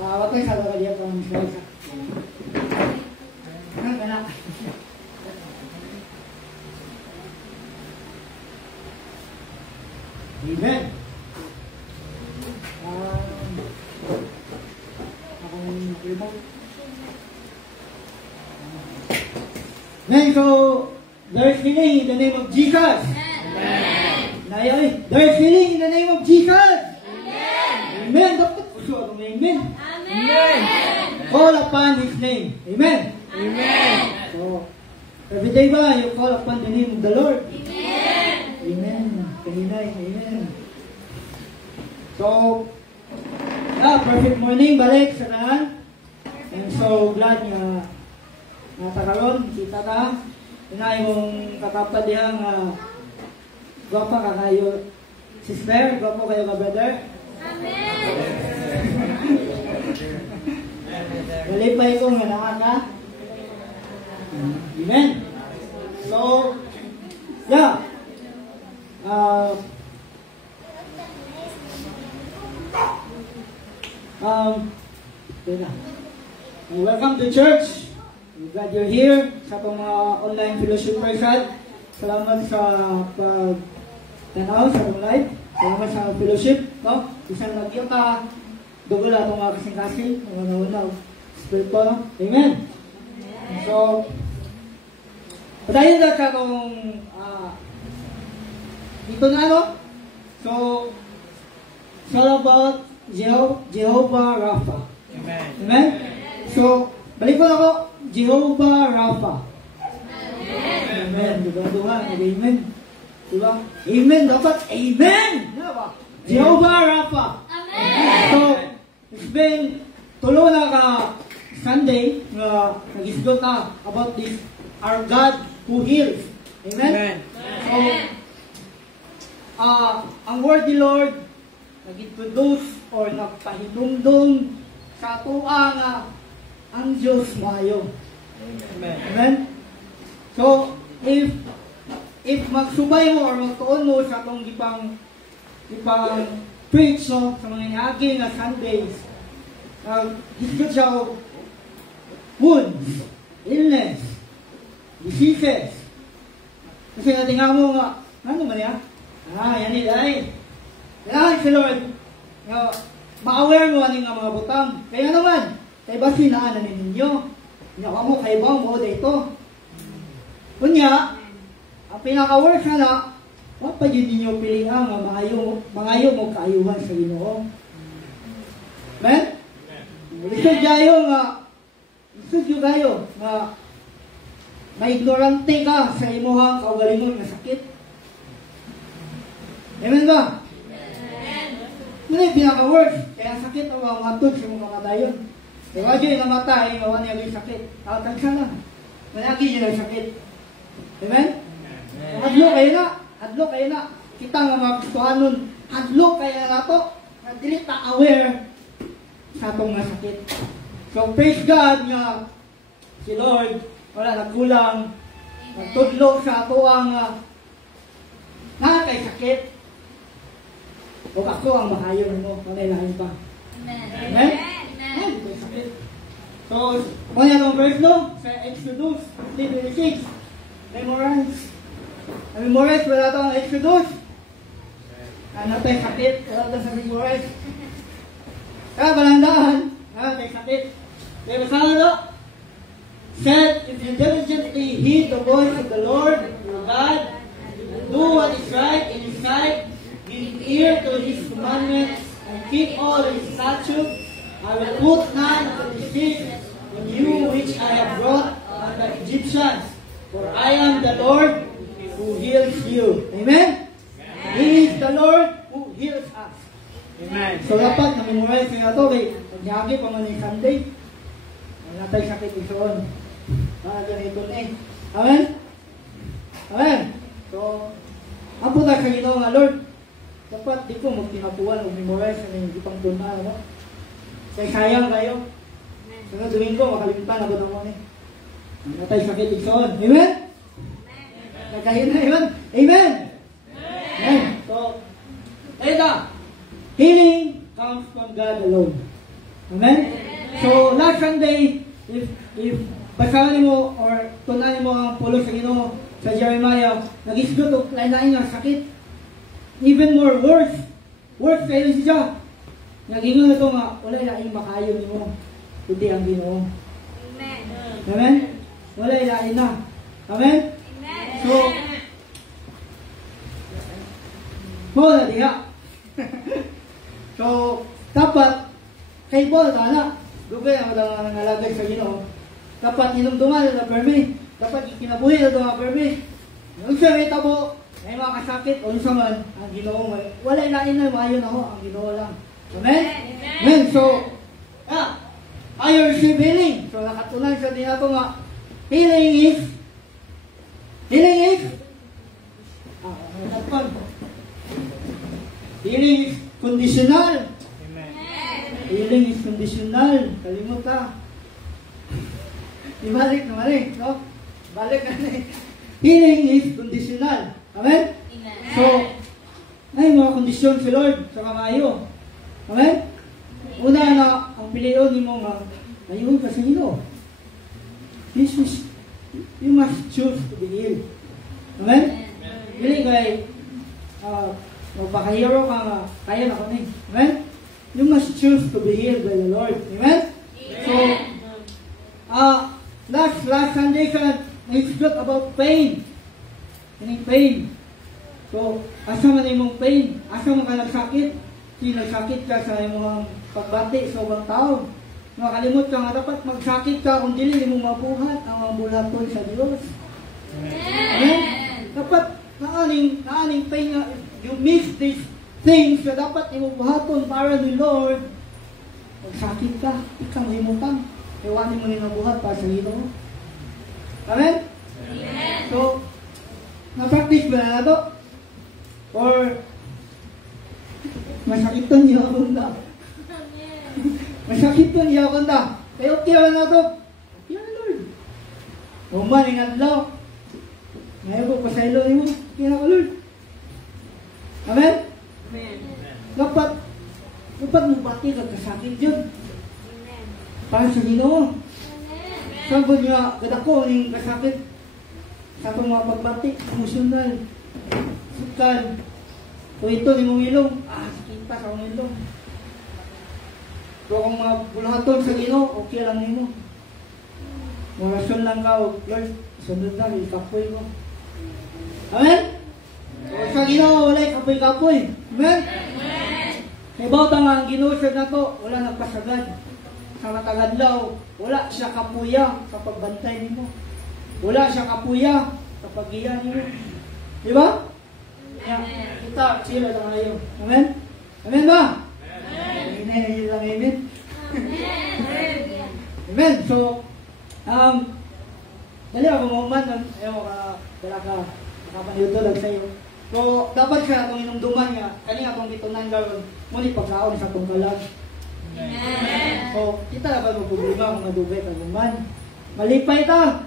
Wag kayo sa mga diya pang slide. Kana. Amen. Amen. So, there's healing in the name of Jesus. Amen. There's healing in the name of Jesus. Amen. Amen. Dapat puso. Amen. Amen. Call upon His name. Amen. Amen. So, every day ba, you call upon the name of the Lord? Amen. Amen. Kahinay. Amen. So, perfect morning, balik sa tanan. I'm so glad nga natakaroon, kita ka. Inay mong kakapad diyang gwapa ka kayo, sister, gwapo kayo ka, brother. Amen. Galipay ko nga naman ka. Amen. So, yeah. Welcome to church. I'm glad you're here sa itong mga online fellowship person. Salamat sa pag-tanaw sa itong live. Salamat sa fellowship. No? Isang nagyo ka, dugo na itong mga kasing-kasing. Una-una, spirit po. No? Amen. So, patayin na ka itong dito na, no? So, it's all about Jehovah Rapha. Amen. Amen? So, balik ko na ako, Jehovah Rapha. Amen. Amen. Diba? Amen. Diba? Amen. Dapat amen. Diba? Jehovah Rapha. Amen. So, it's been tulo na ka Sunday na nag-isgot na about this, our God who heals. Amen. So, ang word ni Lord nag-introduce or nagpahinumdum sa tuwa nga ang Diyos maayo. Amen. Amen. So, if magsubay mo or magtuon mo sa itong ipang preach, no, sa mga inagi na Sundays, discuss siya o wounds, illness, diseases. Kasi natin nga mo nga, ano man yan? Yan nila kailangan si Lord, ma-aware mo aning mga butang. Kaya naman, kay ba sinaan na ninyo? Inawa mo, kay ba mo dito? Kunya, ang pinaka-work na, wapa yun ninyo pilihan nga mangayo mo kaayuhan sa Ginoo. Amen? Lisod kayo nga ignorante ka sa imuhang kaugalingon nga sakit. Amen ba? Ano yung pinaka-work? Kaya sakit o ang matod sa mga kamatayon. Kaya wadyo yung namatay, gawa niya yung sakit. Tawag siya na. Managi niya yung sakit. Amen? Hadlo kayo na. Kita nga mga gustuhan nun. Hadlo kayo na ito. Dili ta aware sa itong nga sakit. So praise God nga si Lord wala nagkulang. Nagtudlo sa ito ang nakakay sakit. O ako ang mahayo mo, panay-lahin pa. Amen. Amen? Amen. So, kung yan ang verse no? Sa Exodus 3:26. Memorize wala ito ang Exodus. Ano tayo sakit? Wala ito sa memorize. Kaya balandahan. Tayo sakit. Kaya masala ito. Said, if you diligently heed the voice of the Lord, your God, and do what is right in His sight, give ear to His commandments, and keep all His statutes, I will put none of the disease on you which I have brought on the Egyptians, for I am the Lord who heals you. Amen? He is the Lord who heals us. Amen. So dapat na-memorize nga ito kay pag-yagi pa man yung Sunday. Natay sakit isoon. Ganito na eh. Amen? Amen? So, ang puta sa Ginoo nga Lord, dapat di ko magtinapuan o memorize na yung ipang tunaan, no? Kaya sayang kayo. Sa Domingo, makalimutan ako naman eh. Natay sakit isoon. Amen? Nagkahin na, amen? Amen? Amen? So, ayun na. Healing comes from God alone. Amen? So, last Sunday, if basahin mo or tunanin mo ang pulo sa Ginoo sa Jeremiah, nag-isgot o lain-lain nga sakit. Even more worse kayo siya. Nag-ingon na ito nga, wala ilaing makayo ni mo, kundi ang Ginoo. Amen. Amen? Wala ilaing na. Amen? So, na diha. So, dapat, kay Paul, tala, dugay ang mga nalagay sa Ginoo. Dapat inumduman na permi. Dapat ikinabuhi na ito mga permi. Yung siya may tabo, may mga kasakit, o sa man, ang Ginoo, wala ilain na, maayon ako, ang Ginoo lang. Amen? Amen. So, I receive healing. So, nakatunan sa din nato nga, healing is conditional. Healing is conditional. Kalimut ka. Ibalik na mali. No? Balik na mali. Healing is conditional. Amen? So, ay mga kondisyon si Lord sa kamayo. Amen? Una na, ang piliyon ni mo nga, ayun ka sa Ginoo. You must choose to be healed. Amen? Hindi kay, magpakahiro ka nga, kaya na kami. Amen? You must choose to be healed by the Lord. Amen? So, last Sunday ka, nag-discuss about pain. Meaning pain. So, asa man imong pain? Asa man ka nagsakit? Nagsakit ka sa imong pagbati sa ubang tao. Makakalimot ka nga dapat magsakit ka kung dili mo mabuhat ang mga bulaton sa Diyos. Amen? Dapat naaning pain nga, you miss these things na dapat imong buhaton para ni Lord. Magsakit ka, ikaw himutang. Iwanin mo rin ang buhat para sa Ginoo. Amen? So, na-practice ba na ito? Or masakitan niya akong da. Masakitan niya akong da. Kaya okay lang na ito. Okay na Lord. Human, ingadlaw. Ngayon po, pasaylo niyo mo. Okay na ko Lord. Amen? Dapat mo bati ka kasakit yun. Para sa Ginoo. Sabi niya, gadako yung kasakit. Sa itong mga pagbati, emosyonal. Sukan. Kung ito ni mong ilong, sakita sa mong ilong. Kung mga bulahaton sa Ginoo, okay lang nimo. Morasyon lang ka, Lord, sunod na, ikapoy mo. Amen? So, sa Ginoo, wala ikapoy-kapoy. Amen? Kaya bawta nga ang ginusod na to, wala nagpasagad. Sa matagadlaw, wala siya kapuya kapag bantay nimo. Wala siya kapuya kapag iya nimo. Di ba? Kita, sila lang kayo. Amen? Amen ba? Amen. Amen. Amen. So, dali ako mahuman, ayaw ka, dala ka, nakapaniyutulag sa iyo. So, dapat siya itong inumduman nga, kani atong gitunan gawin, ngunit pagkaon sa itong kalag. So, kita na ba problema kung madugay ka naman? Malipay ta.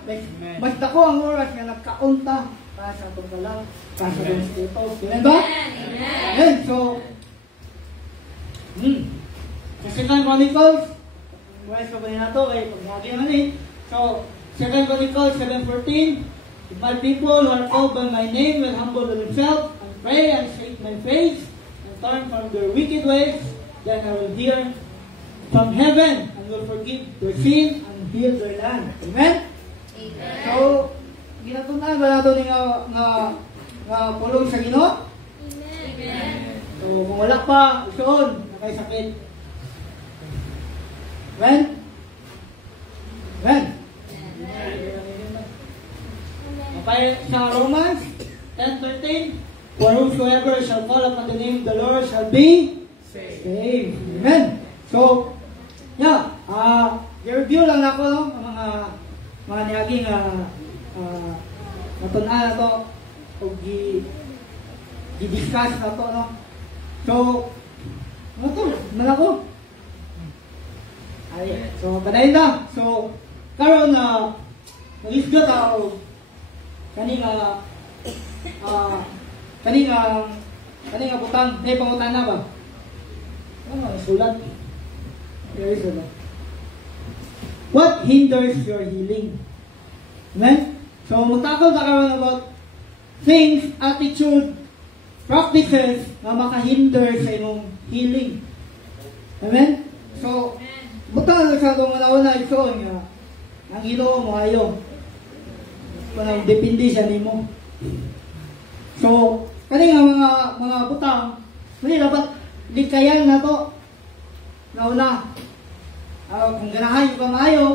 Mas dako ang oras nga nagkaunta para sa itong kalag, para sa itong spirito. Amen ba? Amen. So, sa 2 Chronicles, buhay sa bahay na ito, kaya paghagi naman eh. So, 2 Chronicles 7:14, if my people who are called by my name will humble themselves and pray and seek my face and turn from their wicked ways, then I will hear from heaven and will forgive their sin and heal their land. Amen? Amen. So, ginatunan ba nato nga pulong sa Ginoo? Amen. So, kung wala pa, usoon, nakay-sakit. Amen? Amen? Okay, sa Romans 10:13, for whosoever shall call upon the name of the Lord shall be saved. Amen? So, yeah, i-review lang ako, no, ang mga niyaging natunan na to o i-discuss na to, no. So, ano to? Malako. Ay, so, padayin na. So, karon na nag-isgot ako kaninga butang, may pangutan na ba? Ano, sulat. There is a law. What hinders your healing? Amen? So, magtakal na karon about things, attitude, practices na makahinder sa imong healing. Amen? So, butang na sa itong una-una ito nga, ang Ginoo mo ayo. Kung depende siya nimo. So, kani nga mga butang, hindi dapat likayan na to. Nauna. Kung ganahan yung kamayo,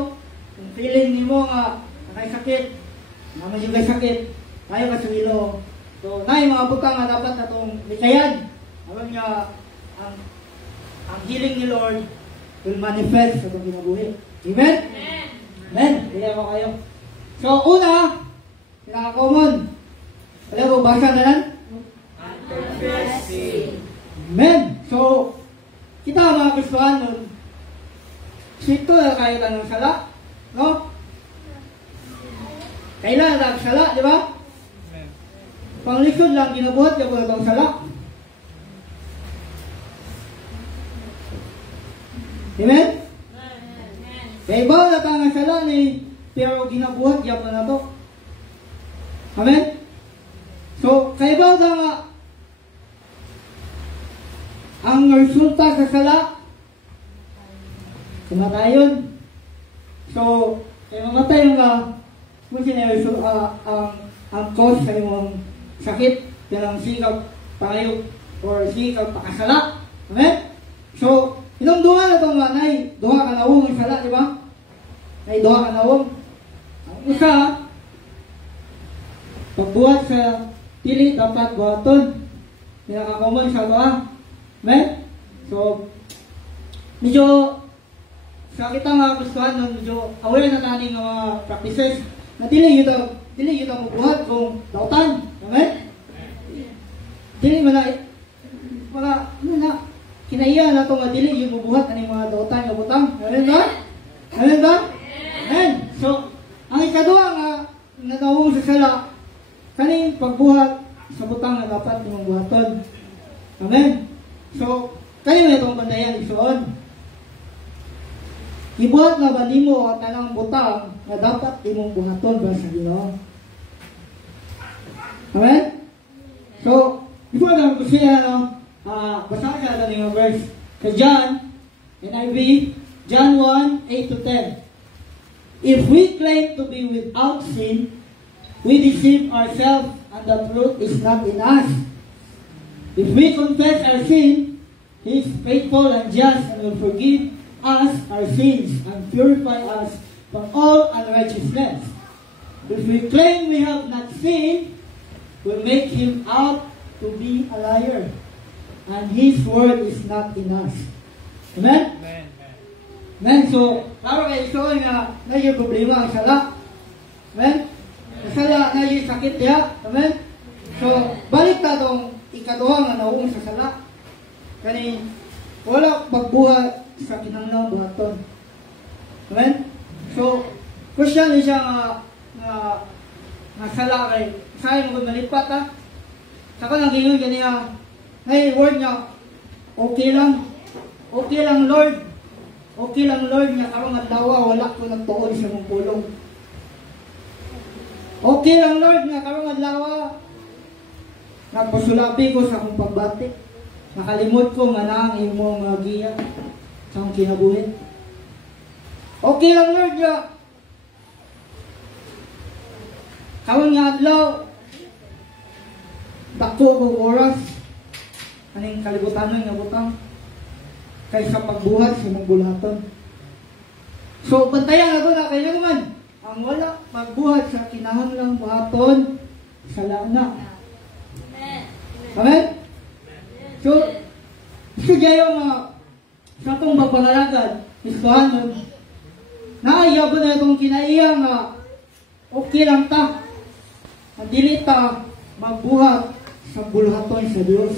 kung feeling nimo nga nakay sakit, naman yung sakit, tayo ka sa Ginoo. So, na yung mga butang nga dapat na itong likayan. Alam nga, ang healing ni Lord will manifest sa itong kinabuhi. Amen? Amen. Amen. Kaya mo kayo. So, una, pinaka-common. Alam mo, basa na lang? Amen. So, kita mga Kristohan nun, sito na kahit anong sala. No? Kailan na sala, di ba? Panglikod lang, ginabuhat niya po na itong sala. Amen? Kaya iba na tanga sala ni, pero ginabuhat niya po na ito. Amen? So, kaya iba na nga, ang resulta sa sala, kumatayon. So, kaya mamatay nga, kung sinayos ang cause sa imong sakit, yan ang sikap pangayog or sikap pakasala. Amen? So, inong duha na itong manay, duha ka nawong ang sala, di ba? Ay, duha ka nawong. Ang isa, pagbuhat sa pili, dapat buhaton. Pinakakomon sa duha. Amen? So, medyo, sa kita mga Kristohan, medyo aware na tani ng mga practices na dili yun ang mabuhat kung dautan. Amen? Dili man na, mga, ano na, kinaiya na ito nga dili yung mabuhat aning mga dautan nga butang. Amen ba? Amen ba? Amen. So, ang ikaduha nga, natawong sa sala, kaning pagbuhat sa butang na dapat yung buhaton. Amen? So, kanin mo itong bandayan isoon. Ibuhat na ba nimo ang tanang butang na dapat imong buhaton ba sa Ginoo? Amen? So, before na ko siya, basahin ka natin yung verse. Sa John, NIV, John 1:8-10. If we claim to be without sin, we deceive ourselves and the truth is not in us. If we confess our sin, He is faithful and just and will forgive us our sins and purify us from all unrighteousness. If we claim we have not sinned, we make Him out to be a liar, and His word is not in us. Amen? Amen. Amen. So, para kayo ito nga na yung problema ang sala. Amen? Ang sala na yung sakit niya. Amen? So, balik na itong ikaduha nga nauong sa sala. Kani, wala pagbuhat sa kinanglang buhaton. Amen? So, question niya nga sala kay sayang mo malipat ha. Saka nang gingon niya, hey, word niya, okay lang Lord. Okay lang Lord, nga karong adlaw wala ko nagtuon sa mong pulong. Okay lang Lord, nga karong adlaw nagpasulapi ko sa akong pagbati. Nakalimot ko nga na ang imong mga giya sa akong kinabuhi. Okay lang Lord, nga karong nga adlaw dako ko oras aning kalibutan nga butang kaysa pagbuhat sa mong bulaton. So, bantayan na ito na kayo naman. Ang wala pagbuhat sa kinahanglang buhaton, sala na. Amen? So, sige yung sa itong pagpangalagad, Kristohanon, naayaw ko na itong kinaiya nga okay lang ta. Dili ta magbuhat sa bulaton sa Diyos.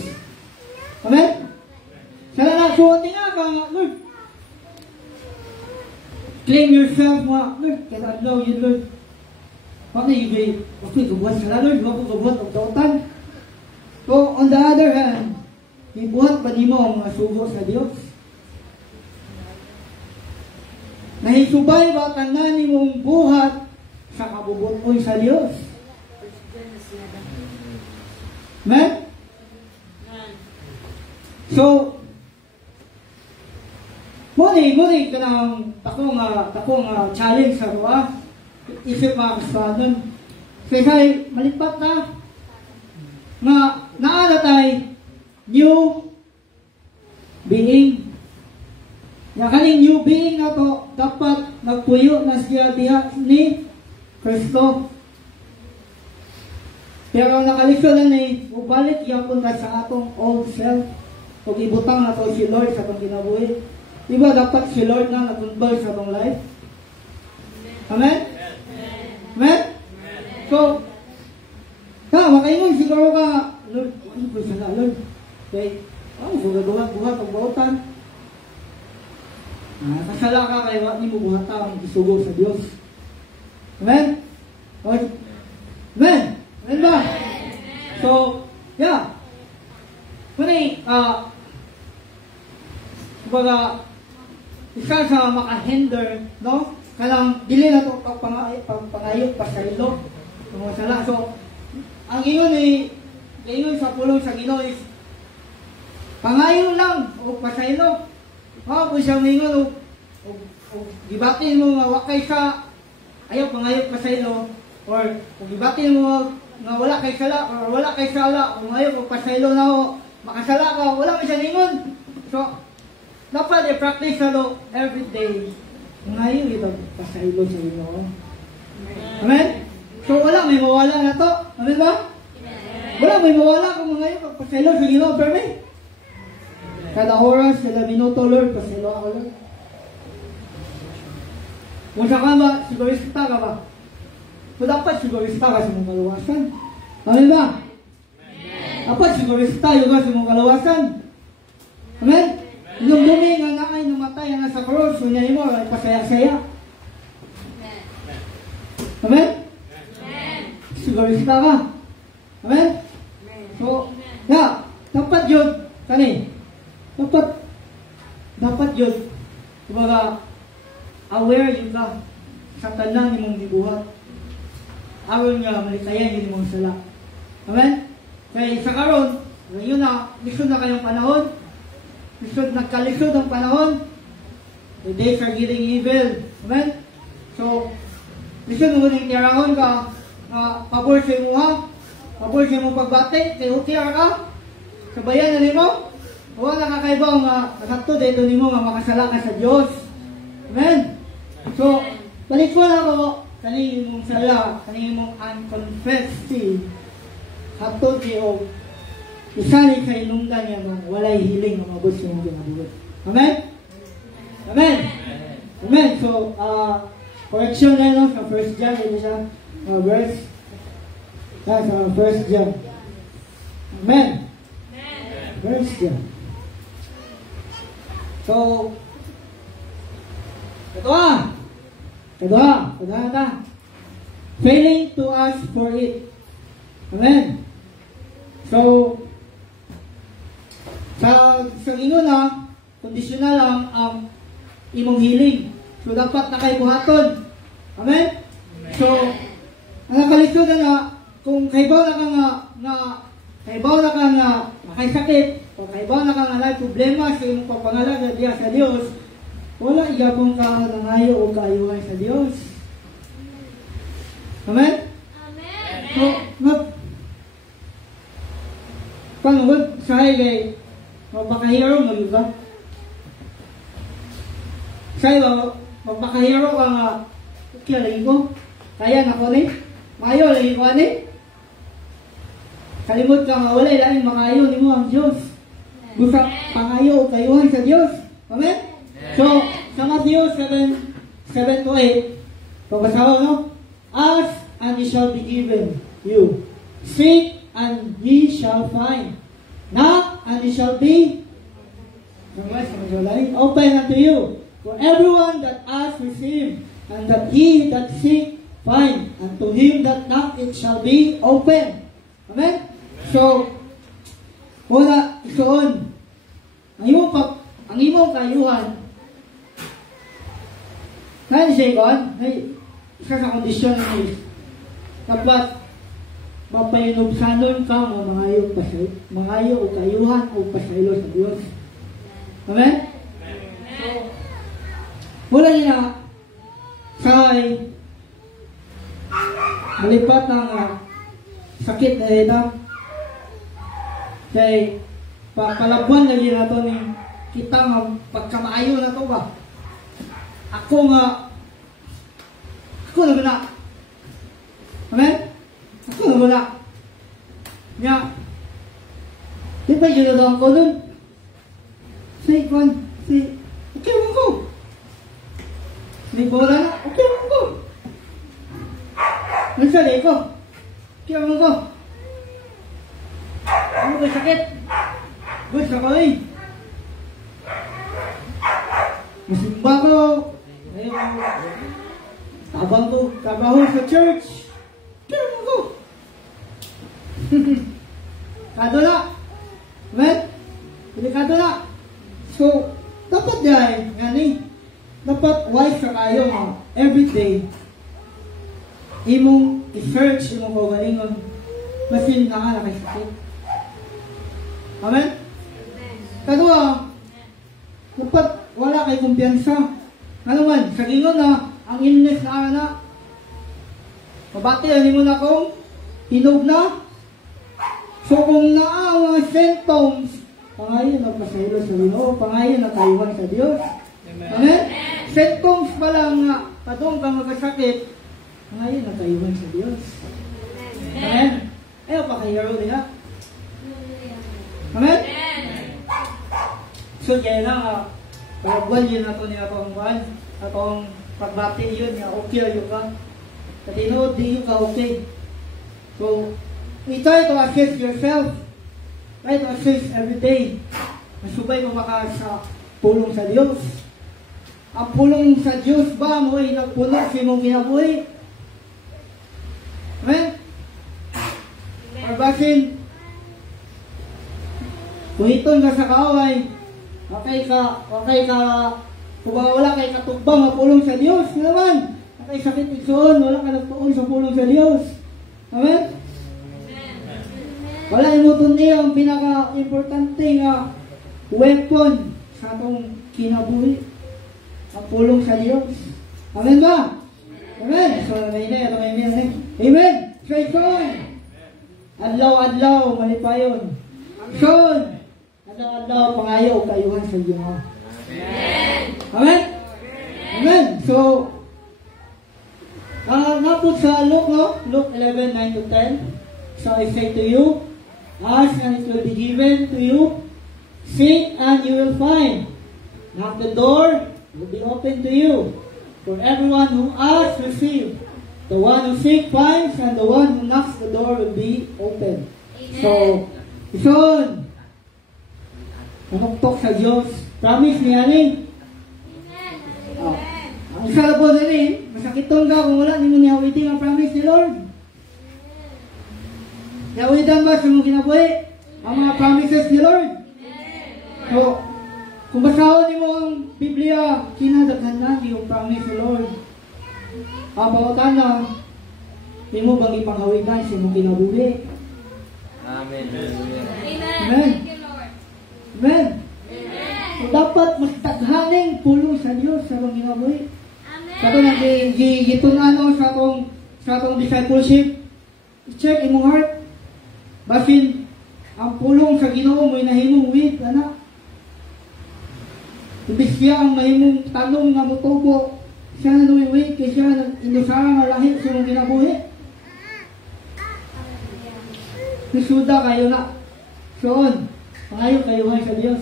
Amen? Sala na, suwati nga ka, Lord. Claim yourself mga, Lord, kaya adlaw yun, Lord. Bakit yung okay, kabuhat sila, Lord, wako kabuhat ang dautan. So, on the other hand, ibuhat ba ni mo ang mga sugo sa Diyos? Nahisubay ba tanan nimong buhat sa kabubutoy sa Dios? Amen? So, muli kanang takong challenge sa ruwa. Isip mga kaswanon. Kaya malipat na nga naalatay new being. Nga kaning new being na to dapat nagpuyo na siya diha ni Kristo. Pero nakalisod na ni ubalik yapon na sa atong old self. Kung ibutang na to si Lord sa atong kinabuhi. Diba dapat si Lord na nag-convert sa atong life? Amen? Amen? So, makaingon siguro ka, Lord, ano ko siya na, Lord? Okay, buhat ang buhatan. Kasala ka kaya wak ni mo buhata ang isugo sa Diyos. Amen? Okay. Amen? Amen ba? So, yeah. Kuni, kumbaga, isa sa makahinder, no? Kanang dili na ito pangayot pa sa ilo. Masala. So, ang ingon sa pulong sa Ginoo is pangayon lang o pasaylo. Kung siyang ingon o gibatin mo nga wakay sa ayaw pangayot pasaylo, or kung gibatin mo nga wala kay sala or wala kay sala, kung ayaw o pasaylo na o makasala ka, wala may siyang ingon. So, dapat i-practice na ito every day. Ngayon ito pasaylo sa Ginoo. Amen? So, wala may mawala na to. Amen ba? Wala may mawala kung ngayon pagpasaylo sa Ginoo. Pero kada oras, kada minuto, Lord, pasaylo ako, Lord. Kung sa ka ba, sigurista ka ba? Kung dapat sigurista ka sa mong kaluwasan. Amen ba? Dapat sigurista yung ka sa mong kaluwasan. Amen? Yung dumi nga naay namatay na sa cross, kunya mo, ay pasaya-saya. Amen? Sigurista ka. Amen? So, dapat yun, dapat yun, kumbaga, aware yun ka sa tanan ni mong gibuhat. Aron nga, malitayan yun mong sala. Amen? Kaya sa karon, ngayon na, lisod na kayong panahon, nagkalisod ang panahon, the days are getting evil. Amen? So, lisod mo rin tiyarahon ka, pabor sa imo ha, pabor sa imo pagbate, kay utiyar ka, sabayan na nimo, wala nakakaibaw nga, kasakto dito nimo nga makasala ka sa Diyos. Amen? So, balik ko na ako, kaning mong sala, kaning mong unconfessed sin, hatod niyo, isali sa inungdan niya ng walay hiling na mabos yung ginabuhat. Amen? Amen? Amen. So, correction na no, sa 1 John, ito siya, verse, sa 1 John. Amen? Amen. 1 John. So, ito na. Failing to ask for it. Amen? So, sa ingon na, conditional lang ang imong healing. So, dapat nakaibuhaton. Amen? So, ang nakalisod na kung kaibaw na ka nga makaisakit, o kaibaw na ka nga may problema sa imong papangalaga diya sa Dios, wala igapong ka nangayo o kaayuhan sa Dios. Amen? So, panungod sa kay magpakahiro mo ba? Sa'yo, magpakahiro ka nga kaya lagi ko? Kaya na ko ni? Mayo lagi ko ni? Kalimot ka nga walay laing makayo ni mo ang Diyos. Gusto pangayo o kayuhan sa Diyos. Amen? So, sa Matthew 7:7-8, pagbasawa no? Ask and it shall be given you. Seek and ye shall find. Knock and it shall be open unto you. For everyone that asks receive, and that he that seek find, and to him that knock it shall be open. Amen? So, wala isuon. Ang imong kayuhan, Kaya siya ikon, isa sa kondisyon is, dapat mapayinubsanon ka mangayo o kayuhan o pasaylo sa Diyos. Amen? So, mula niya kay malipat ng sakit na ito kay palabuan lagi na ito ni kita nga pagkamaayo na ito ba? Ako na guna. Amen? Ako na guna. Nga, di ba yun na ko dun? Okay mo ko. May bola na, okay mo ko. Nagsali ko. Okay mo ko. Ano ba sakit? Gusto ko eh. Masimba ko. Tabang ko, trabaho sa church. Okay mo ko. Kado na. Amen? Delikado na. So, dapat dahil, dapat wise ka kayo everyday. Imong i-search, imong kagalingon, masin na ka nakasakit. Amen? Kadua, dapat wala kay kumpiyansa. Ano man, sa gingon na, ang illness na ana, mabati, mo na kung hinog na. So, kung naa ang mga symptoms, pangayon na pasaylo sa Ginoo, pangayon na kayuhan sa Diyos. Amen? Symptoms pa lang nga, padong kang magkasakit, pangayon na kayuhan sa Diyos. Amen? Ayaw pa kayaro din ha? Amen? So, kaya na nga, palabuan yun na ito niya itong buwan, itong pagbati yun, nga okay yun ka. Katinood, di yun ka okay. So, we try to assess yourself. Try to assess every day. Masubay mo maka sa pulong sa Diyos. Ang pulong sa Diyos ba mo ay nagpuno sa imong kinabuhi? Amen? Or basin, kung iton ka sa kaaway, wakay ka, kung wala kay katugbang ang pulong sa Diyos, naman, nakay sakit igsoon, wala ka nagtuon sa pulong sa Diyos. Amen? Wala imuton niya ang pinaka-importante nga weapon sa atong kinabuhi. Ang pulong sa Diyos. Amen ba? Amen. So, Amen. So, son. Adlaw, malipayon. Son. Adlaw, pangayo, kayuhan sa Diyos. Amen. Amen. Amen. So, napod sa Luke, no? Luke 11:9-10. So, I say to you, ask and it will be given to you. Seek and you will find. Knock the door will be open to you. For everyone who asks receives. The one who seeks finds, and the one who knocks the door will be open. Amen. So, ison, manuktok sa Diyos. Promise niya rin. Ang isa na po na rin, masakiton ka kung wala, hindi mo niyawitin ang promise ni Lord. Yawitan ba sa mong kinabuhi? Ang mga promises ni Lord? So, kung basahon mo ang Biblia, kinadaghan na yung promise ni Lord. Ang pawatan na, hindi mo bang ipanghawitan sa mong kinabuhi? Amen. Amen. Amen. So, dapat mas taghaning pulong sa Diyos sa mong kinabuhi. Sabi na, gitunan sa atong discipleship, check imong heart. Basin, ang pulong sa Ginoo mo'y nahimong with, anak. Ibig siya ang mahimong tanong nga mutubo. Siya na numiwit, kaya siya inusara nga lahi sa mong kinabuhi. Nisuda kayo na. Soon, pangayo kayo sa Diyos.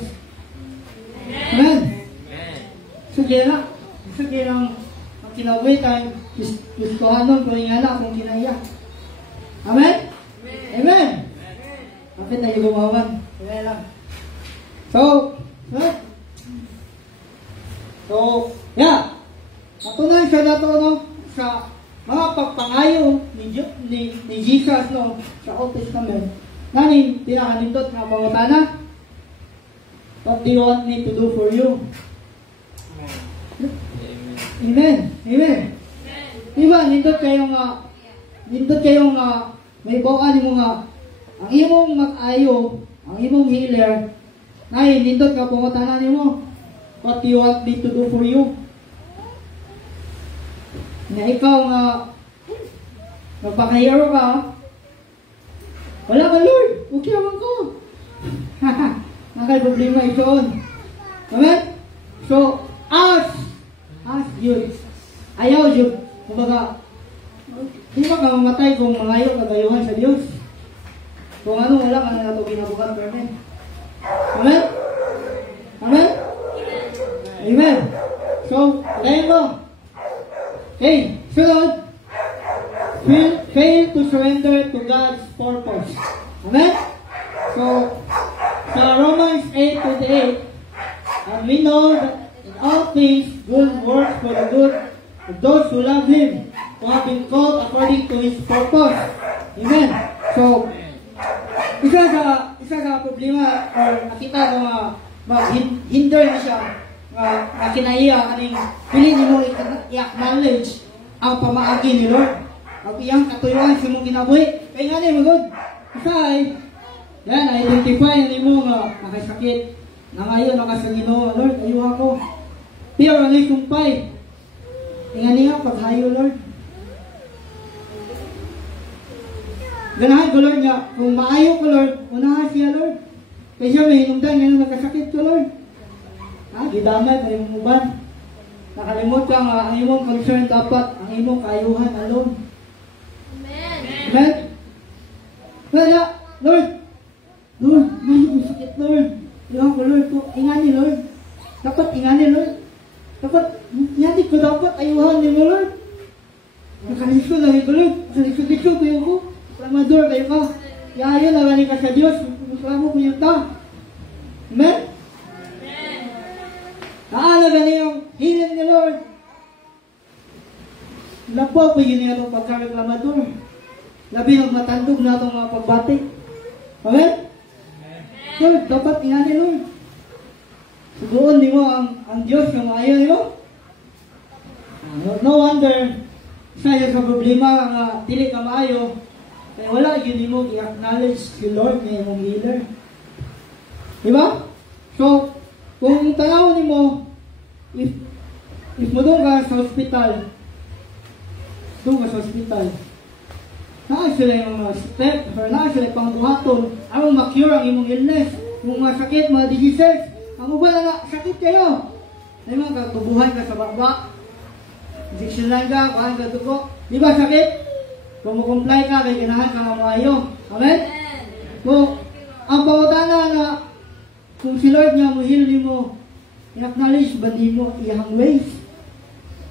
Amen. Sige na. Sige lang, ang kinabuhi tayo, gustuhanon ko yung anak kung kinaiyak. Amen? Amen. Kapit na yung gumawan. Kaya lang. So, yeah. Natunan siya na ito, no? Sa mga pagpangayo ni Jesus, no? Sa Old Testament. Nani, pinakanindot na pangutana? What do you want me to do for you? Amen. Amen. Diba, nindot kayo nga, may bawaan mo nga, ang imong mag-ayo, ang imong healer, ay, nindot ka pumatanan mo, what you want me to do for you. Na ikaw nga, magpakahiro ka, wala ka, Lord, okay naman ko. Nakay problema itoon. Amen? So, ask yun. Ayaw yun. Kumbaga, di ba ka mamatay kung mangayo kagayuhan sa Diyos? Kung ano, wala ka na nato ginabukan. Amen? Amen? Amen? Amen. So, again mo. Okay, sunod. Fail to surrender to God's purpose. Amen? So, sa Romans 8:28, and we know that in all things good works for the good of those who love Him, who have been called according to His purpose. Amen. So, isa sa problema or nakita na hinder na siya na kinaiya kaning pili mo i-acknowledge ang pamaagi ni Lord. Ang iyang katuyuan sa mong kinabuhi. Kaya nga ni magod. Isa ay yan, identify ni mo nga nakasakit. Na ngayon nakasagino, Lord, ayuha ko. Pero ano yung kumpay? Tingnan niya, paghayo, Lord. Ganahan ko, Lord, nga. Kung maayo ko, Lord, unahan siya, Lord. Kaya siya may hinungdan, ngayon nakasakit ko, Lord. Gidamay, may umuban. Nakalimot ka nga, ang imong concern dapat, ang imong kaayuhan alone. Amen. Amen? Kaya, Lord, ngayon yung sakit, Lord. Iwan ko, Lord, ingani, Lord. Dapat ingani, Lord. Dapat, nyati ko dapat ayuhan ni mo, Lord. Nakalisyo na rin ko, Lord. Nakalisyo ko yung ko. Klamador kayo ka. Iayo na gani ka sa Diyos. Muslamo ko yung ta. Amen? Naalaga na yung healing ni Lord. Lapo po yun nga itong pagkareklamador. Labi ng matandog na itong mga pagbati. Amen? Lord, dapat ingani, Lord. Sugoon di mo ang Diyos na maayo di mo. No wonder sa iyo sa problema nga dili ka maayo. Kaya wala yun di mo i-acknowledge si Lord na yung healer. Di ba? So, kung tanaw ni mo, if mo doon ka sa hospital, naa sila yung mga step, or naa sila yung pangbuhaton, ang ma-cure ang imong illness, yung mga sakit, mga diseases, ang uba na nga, sakit kayo. Ay mga katubuhan ka sa baba, injection lang ka, kuhaan ka dugo, di ba sakit? Kung mo-comply ka, kaya ginahan ka nga maayo. Amen? So, ang pangutana na, kung si Lord niya mo heal mo, in-acknowledge ba di mo iyang ways?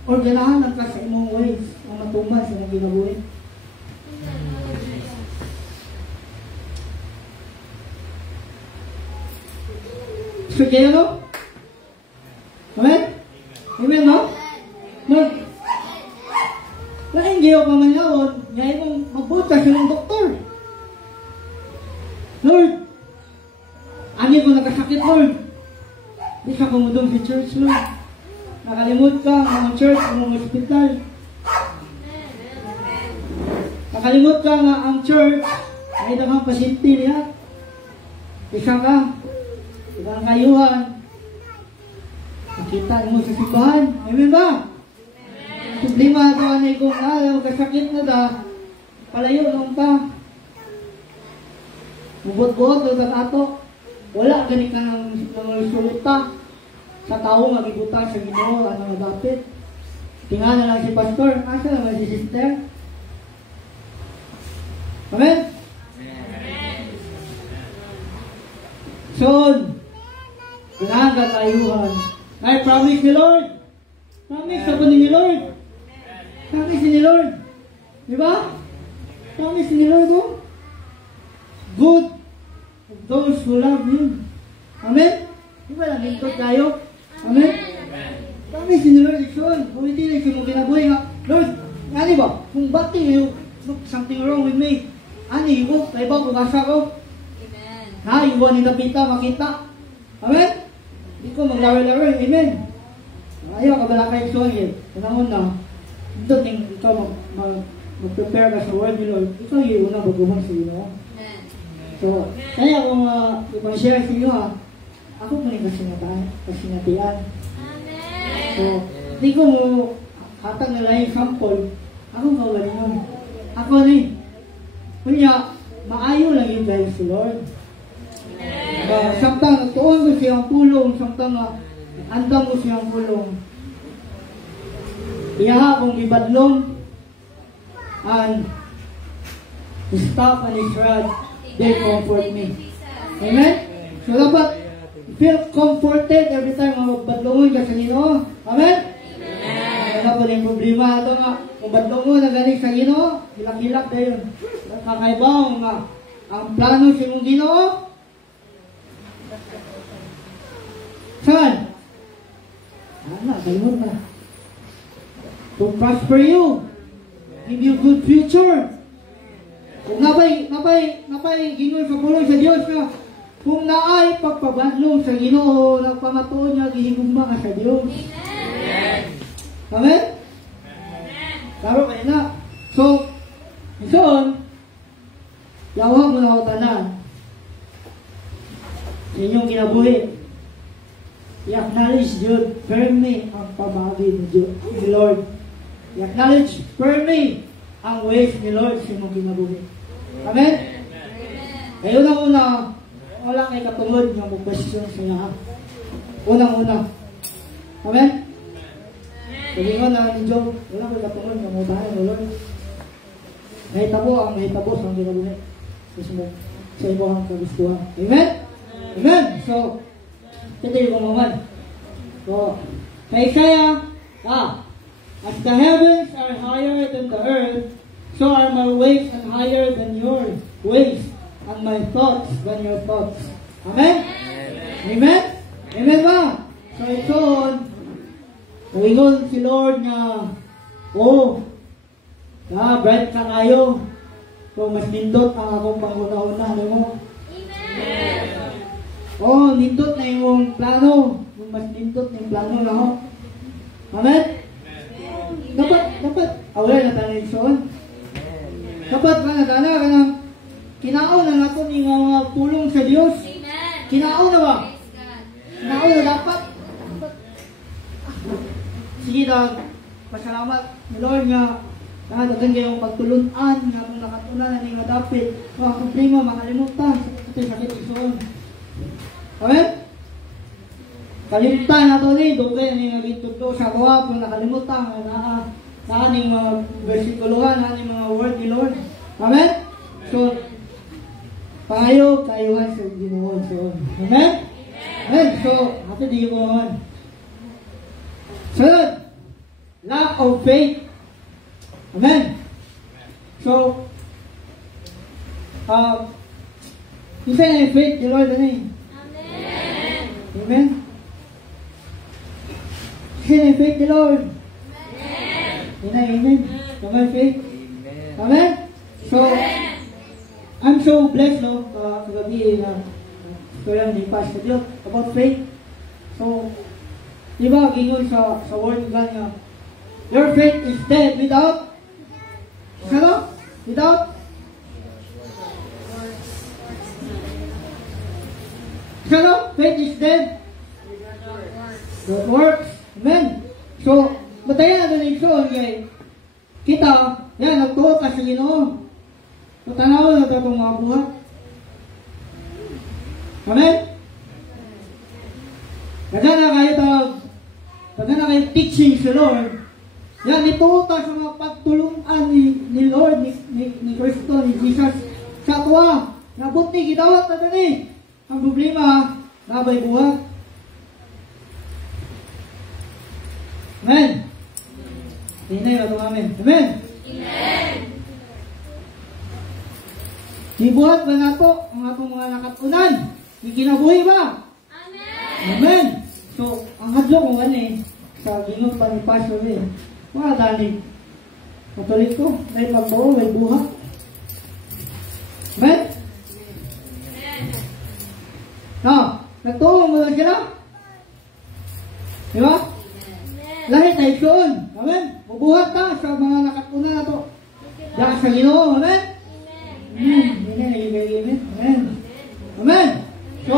Or ganahan lang ka sa imong ways ang matuman sa mga ginabuhin? So, kaya no? Amen? Amen, no? Lord, laking gayo pa man yawon, ngayon mong magbutas yung doktor. Lord, ani ko nakasakit, Lord. Di ka kumudong sa church, Lord. Nakalimot ka, mga church, mga hospital. Nakalimot ka nga ang church, ay dagang pasyente niya. Isa ka, ibang kayuhan. Nakita mo sa simbahan. Amen ba? Problema ito, anay kong kasakit na da, palayo nung ta. Mubot-bot, lutat ato. Wala ganit ka ng resulta sa tao magibuta sa Ginoo ano dapat. Tingnan na lang si pastor, asa naman si sister. Amen? So, kailangan ka tayuhan. Ay, promise ni Lord. Promise sa ni Lord. Promise ni Lord. Di ba? Promise ni Lord, oh. Good of those who love Him. Amen? Di ba lang lingkod tayo? Amen? Promise ni Lord, Ikson. Kung hindi na Ikson mo kinabuhay nga, Lord, ano ba? Kung ba't something wrong with me, ani ko, kaya ba pag-asa ko? Amen. Ha, yung buwan ni Tapita, makita. Amen? Hindi ko maglaway-laway. Amen. Ayaw ka bala kayo sungit. Kanang una, doon yung ikaw mag-prepare ka sa word ni Lord, ikaw yung una baguhan sa iyo. So, kaya kung ipang-share sa iyo ako po rin kasinatian. So, hindi ko mo hatag na lang yung sample, ako kawalan yun. Ako rin. Kunya, maayo lang yung dahil si Lord. Samtang nagtuon ko siyang pulong, samtang andam ko siyang pulong. Iyaha kong ibadlong and stop and his rod, they comfort me. Amen? So dapat feel comforted every time magbadlongon ka sa Ginoo. Amen? Wala po yung problema ito nga. Kung badlongon na galing sa Ginoo, hilak-hilak na yun. Kakaibaw nga. Ang plano sa mong Ginoo, saan? Kalimot na. To prosper you. Give you good future. Kung napay Ginoo sa pulong sa Diyos ka, kung naay pagpabadlong sa Ginoo, nagpamatuon niya, gihigugma ka sa Diyos. Amen? Klaro kayo na. So, isoon, yawa mo na ako tanan sa inyong kinabuhi. I-acknowledge Diyo firmly ang pamagi ni Lord. I-acknowledge firmly ang ways ni Lord sa inyong kinabuhi. Amen? Ngayon na una, wala kay katungod ng mag-question sa inyo. Unang-una. Amen? Sabi nga na ni Job, wala kay katungod ng mga Lord. Nahitabo ang nahitabo sa kinabuhi. Sa ibo ang kagustuhan. Amen? Amen? So, today ko naman. So, kay Isaiah, as the heavens are higher than the earth, so are my ways and higher than your ways, and my thoughts than your thoughts. Amen? Amen? Amen ba? So ito, nawingon si Lord nga, bright ka kayo. So mas nindot ang akong panguna-una. Ano mo? Amen! Nindot na yung plano. Mas nindot na yung plano na ako. Amen? Dapat, wala na tayo nagsoon. Dapat ka na kanang kinaon na nato ni mga pulong sa Diyos. Kinaon na ba? Kinaon na dapat. Sige na, pasalamat ni Lord nga nakatagan kayong pagtulunan nga kung nakatunan na nga dapit. Mga kumprima, makalimutan. Ito'y sakit isoon. Amen? Kalimutan na ito rin. Doon kayo nga gitutlo sa gawa kung nakalimutan. Sa aning mga versikulohan, aning mga word ni Lord. Amen? So, payo, kayuhan sa Ginoo. So, amen? Amen? So, ato di ko naman. Sunod, lack of faith. Amen? So, isa na yung faith, the Lord, ano yun? Amen? Amen? Isa na yung faith, the Lord? Amen? Amen, faith? Amen? So, I'm so blessed, no? Kagabi na kaya ni Pastor Diyo about faith. So, di ba, gingon sa word nga, your faith is dead without, without faith is dead without works. Amen? So, batayan na din so, kita, yan, nagtuot ka sa Ginoo. Patanaw na ito mga buhat. Amen? Pagka na kayo teaching sa Lord, yan, ituot ka sa mga pagtulungan ni Lord, ni Kristo, ni Jesus, sa tuwa. Nabuti, gidawat na ito eh. Ang problema, nabay buhat. Amen? Hinay na ito, amen. Amen? Amen! Ibuhat ba na ito ang atong mga nakatunan? Ikinabuhi ba? Amen! Amen! So, ang hadlo kung gani, sa ginong pa ni Pastor eh, mga dalig. Katolik ko, may magbawa, may buhat. Amen? No, nagtuong mo lang sila? Di ba? Lahat na igsoon. Amen? Mabuhat ta sa mga nakatuna na to. Diyan sa Ginoo. Amen? Amen. Amen. Amen. Amen. So,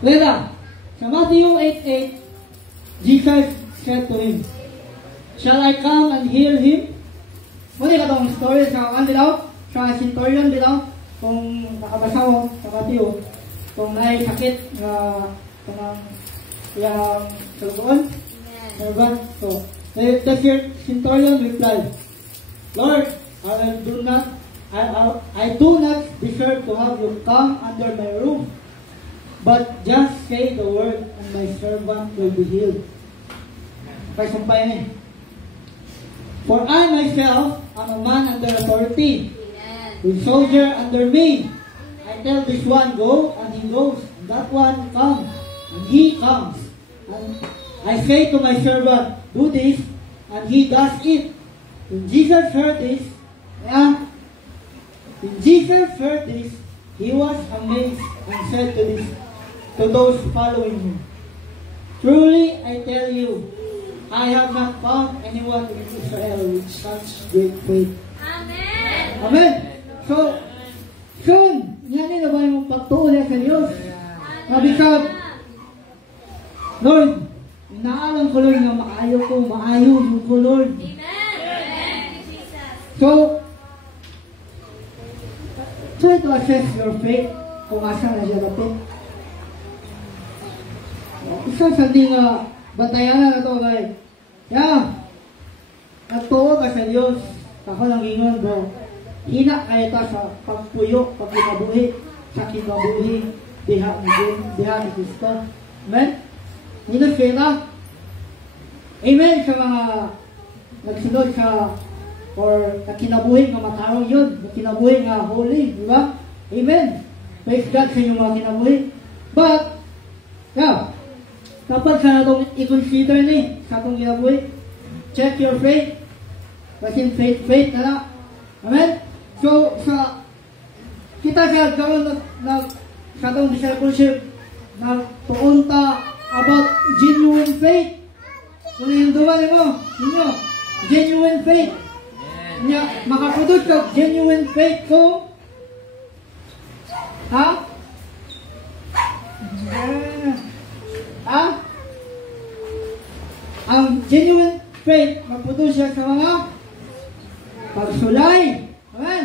Leda, sa Matthew 8:8, Jesus said to him, "Shall I come and heal him?" Muli ka itong story sa kandilaw, sa centurion bilaw, kung nakabasa mo sa Matthew, kung may sakit na yung salugoon. Diba? So, the centurion replied, "Lord, I do not deserve to have you come under my roof, but just say the word and my servant will be healed." Okay, sumpayan eh. "For I myself am a man under authority, with soldier under me. I tell this one, go, and he goes, and that one, come, and he comes. And I say to my servant, do this, and he does it." When Jesus heard this, he was amazed and said to those following him, "Truly I tell you, I have not found anyone in Israel with such great faith." Amen. Amen. So, soon, yan na ba yung pagtuon sa Diyos? Mabisab, Lord, inaalam ko, Lord, na maayo yung ko, Lord. Amen. So, try to assess your faith kung asa na siya dapit. Isa sa di nga batayanan na ito, guys. Nagtuo ka sa Diyos. Ako lang ingon, bro. Hina kaya ta sa pagpuyo, pagkinabuhi, sa kinabuhi, diha ni Kristo. Amen? Hinot kayo na. Amen sa mga nagsunod sa or nakinabuhi nga matarong yun, nakinabuhi nga holy, di ba? Amen. Praise God sa inyong mga kinabuhi. But, dapat sa natong i-consider ni sa atong kinabuhi. Check your faith. Kasi faith na na. Amen? So, kita sa gawin sa atong discipleship na tuunta about genuine faith. Kung yung duman mo, genuine faith. Makaproduce ka genuine faith ko. Ang genuine faith maproduce siya sa mga pagsulay. Amen?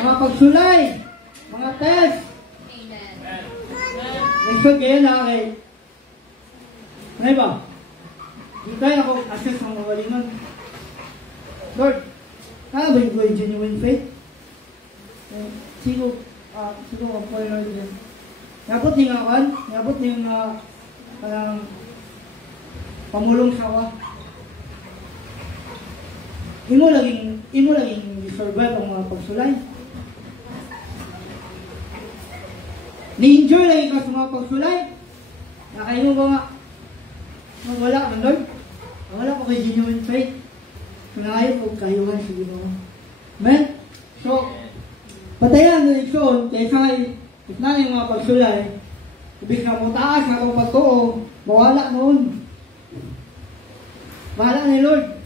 Mga pagsulay, mga test. Next week kayo na kay ano ba? Di tayo ako assess ang magalingan. Lord, ano ba yung genuine faith? Sigo ang po Lord dyan. Nabot niyo nga kan? Nabot niyo nga parang pamulong sawa. Imo laging survive ang mga pagsulay. Ni-enjoy lagi ka sa mga pagsulay. Nakaino ba nga? Wala man Lord. Wala ko kay genuine faith. Nangayon ko kayuhan sa Ginoo. Amen? So, patayan na ikson, kaysa if na yung mga pagsulay, ibig na mo taas na itong pagtuo, mawala noon. Bahala ni Lord.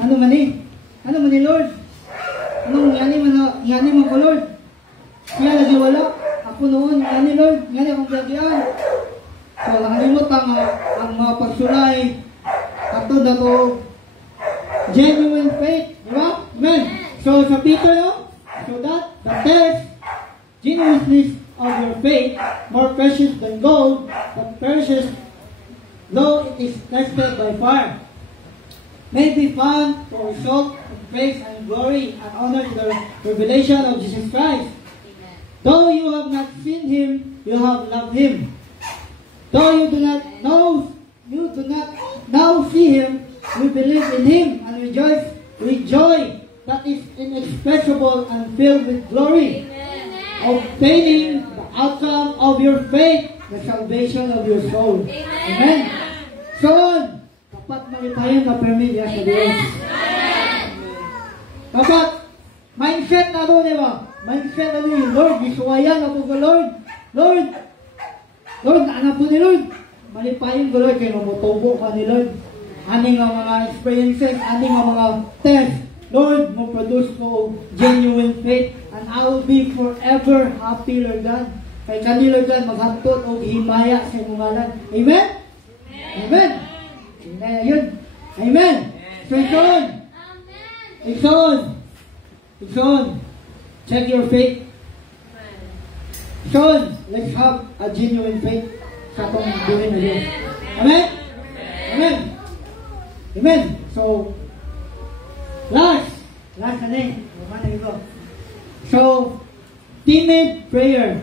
Ano man ni Lord? Anong ngani man ko Lord? Siya lagi wala. Ako noon, ngani Lord, ngani akong gagyan. So, nakalimot ang mga pagsulay, ato na to genuine faith, di ba? Amen. So sa Peter, so that the test genuineness of your faith more precious than gold, but precious though it is tested by fire, may be found to result in praise and glory and honor to the revelation of Jesus Christ. Amen. Though you have not seen him, you have loved him. Though you do not now see him, we believe in him and rejoice with joy that is inexpressible and filled with glory. Amen. Obtaining the outcome of your faith, the salvation of your soul. Amen. So on, dapat malitayin na pamilya sa Diyos. Dapat mindset na doon, di ba? Mindset na doon, Lord, gisuwayan ako ko, Lord, anak po ni Lord. malipayon ko Lord, kaya mamutubo ka ni Lord. Aning nga mga experiences, aning nga mga tests, Lord, mo produce ko genuine faith, and I will be forever happy, Lord God. Kay kani Lord God, maghantod o himaya sa imong ngalan. Amen? Amen. Amen. Ayun. Amen. So, Ikson. Check your faith. Ikson, let's have a genuine faith sa itong buhay na Diyos. Amen? Amen. Amen. So, last na rin. So, timid prayer.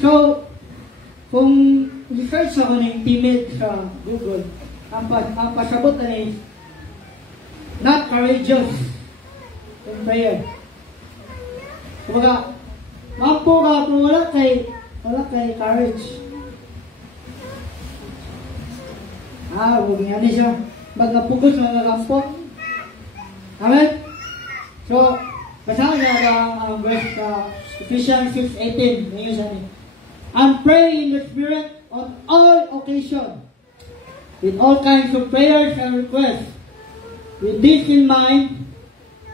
So, kung research ako ng timid sa Google, ang pasabot na ni not courageous in prayer. Kumbaga, mampo ka kung wala kay courage. Huwag nga ni siya. Magnapugot sa nagagampo. Amen? So, basahin na ang verse Ephesians 6:18. Ngayon siya ni. And pray in the Spirit on all occasions, with all kinds of prayers and requests. With this in mind,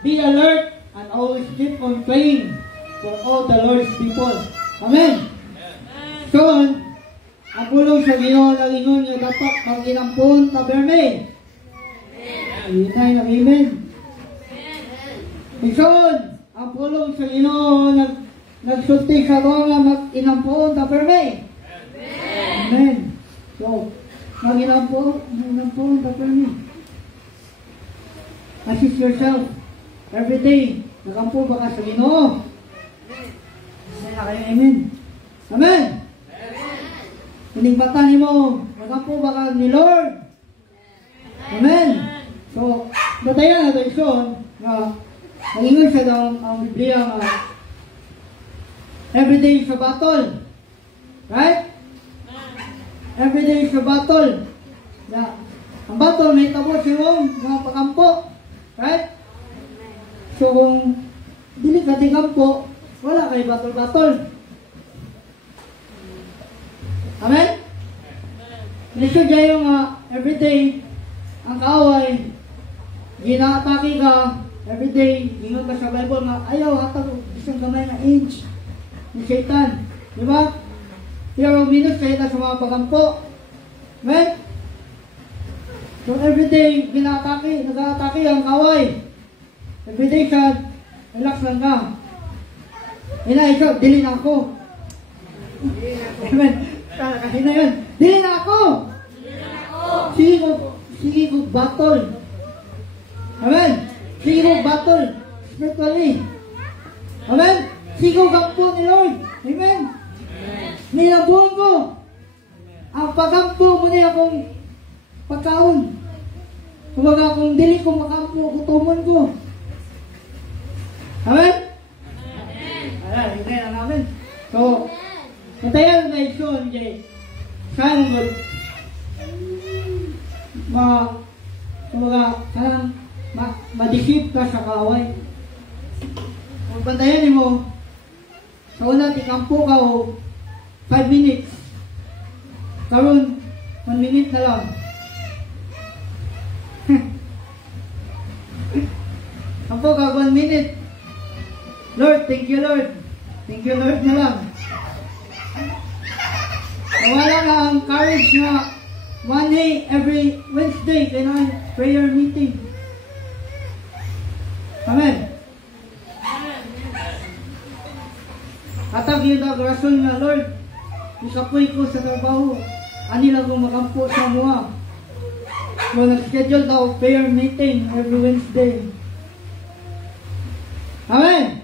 be alert and always keep on praying for all the Lord's people. Amen. So, ang pulong sa Ginoo na ingon nga dapat mag-inampon taberme. Amen. Ison, ang pulong sa Ginoo nagsulti sa Roma nga mag-inampon taberme. Amen. So, mag-inampon taberme. Assist yourself every day. Nakampo ba ka sa Ginoo? Amen. Amen. Iningpatan mo, nakampo ba ka ni Lord? Amen. So, batayan na ito ison na nangingon siya daw ang Biblia nga every day is a battle. Right? Every day is a battle. Ang battle may tabo siya mo, mga pakampo. Right? So, kung dili ka tigampo, wala kay battle-battle. Amen? Nito dyan yung everyday, ang kaaway, gina-atake ka, everyday, gingon ka sa Bible nga, ayaw, hatag isang gamay na age ni Satan. Di ba? Pero minus kayo sa mga pagampo. Amen? So everyday, gina-atake, nag-atake ang kaaway. Everyday ka, relax lang ka. Ikaw, dili na ako. Amen. Kasi na yun. Dili na ako. Sige ko battle. Amen. Sige ko battle. Spiritually. Amen. Sige ko gampo ni Lord. Amen. Nilabuhan ko. Ang pagampo mo niya akong pagkaon. Kumbaga kung dili ko makampo, gutomon ko. Amen. Amen. Amen. So, patayan na ito, hindi. Saan madikip ka sa kaaway. Kung bantayan mo, sa una, tikampo ka o 5 minutes. Karoon, 1 minute na lang. Kampo ka, 1 minute. Lord, thank you Lord. Thank you Lord na lang. Wala nga ang courage na one day, every Wednesday, kailangan prayer meeting. Amen. Katag yun ang rason nga, Lord, ikapoy ko sa trabaho. Ani lang kong makampo sa mga. So, nag-schedule daw prayer meeting every Wednesday. Amen.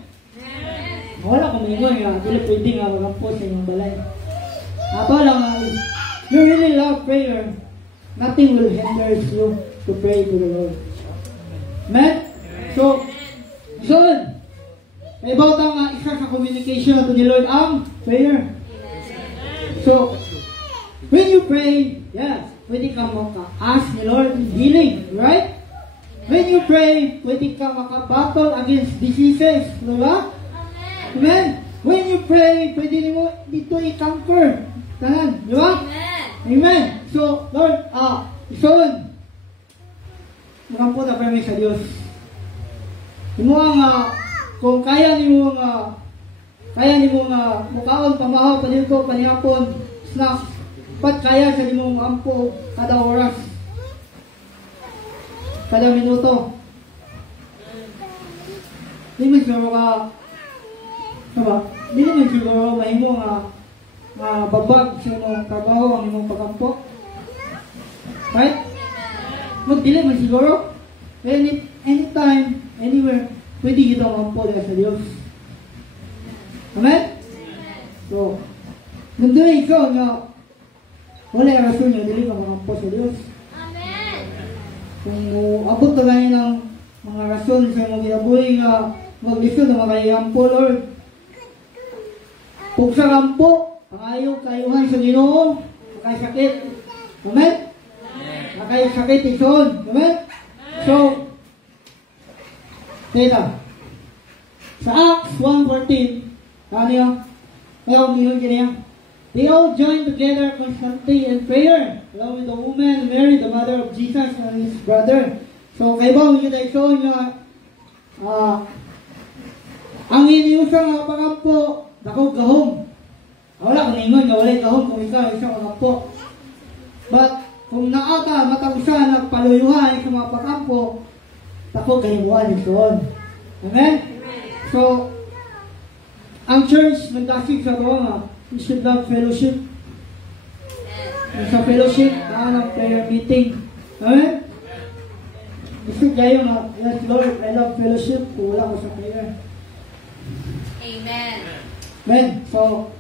Wala kong mingon nga, dili pwede nga makampo sa inyong balay. Ato lang, you really love prayer, nothing will hinder you to pray to the Lord. Amen? So, may bawat ang isa sa communication nato ni Lord ang prayer. So, when you pray, pwede ka maka-ask ni Lord healing, right? When you pray, pwede ka maka-battle against diseases, diba? Amen? When you pray, pwede mo dito i-conquer Tanan, di ba? Amen. Amen. So, Lord, isoon. Makampo na kami sa Dios. Imo nga kung kaya nimo nga mukaon pamahaw panilko panihapon snack pat kaya sa nimo ampo kada oras. Kada minuto. Di man siguro ka diba? Di man siguro mahimo nga babag sa imong trabaho ang imong pagampo. Right? Magdili man siguro. Anytime, anywhere, pwede kita mampo sa Diyos. Amen? So, nandun ikaw nga wala yung rason nyo, dili ka mampo sa Diyos. Amen. Kung abot na ganyan ng mga rason sa mga ginabuhi nga mag-lisod na makayampo, Lord. Kung sa kampo, pangayo kayuhan sa Ginoo, makasakit. Amen? Makasakit ison. Amen? So, data. Sa Acts 1:14, ano yun? Kaya uminom niya. They all joined together constantly in prayer, along with the woman, Mary, the mother of Jesus, and his brother. So, kayo ba, yun ay so nga, ang iniusang nga pangampo, dako gahom. Wala kung ingon nga, wala gahom kung isang pangampo. But, kung naata, matagusan, nagpaluyuhan sa mga pakampo, tako kahimuan ito. Amen? So, ang church, nagdasig sa ito nga, we should love fellowship. Sa fellowship, ng prayer meeting. Amen? Gusto kayo nga, yes Lord, I love fellowship, kung wala ko sa prayer. Amen. Amen? So,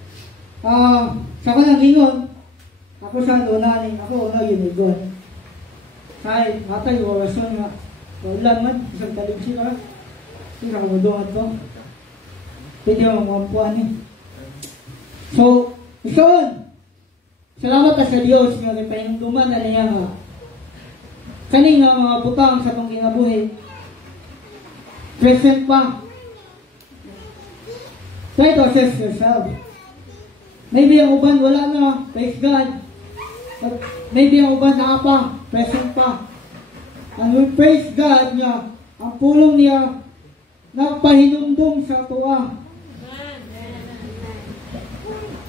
sa kanang ingon, ako sa donanin, ako una yunigon. Kahit matay, orason nga, wala man, isang talig sila. Hindi ka kumudungan ko. Pwede mo mampuan eh. So, ison, salamat na sa Diyos nga pahinduman na niya nga. Kani nga mga butang sa itong kinabuhi, present pa. Try to assess yourself. Maybe ang uban wala na, praise God. But maybe ang uban na pa, present pa. And we praise God nga, ang pulong niya, nagpahinumdum sa tuwa.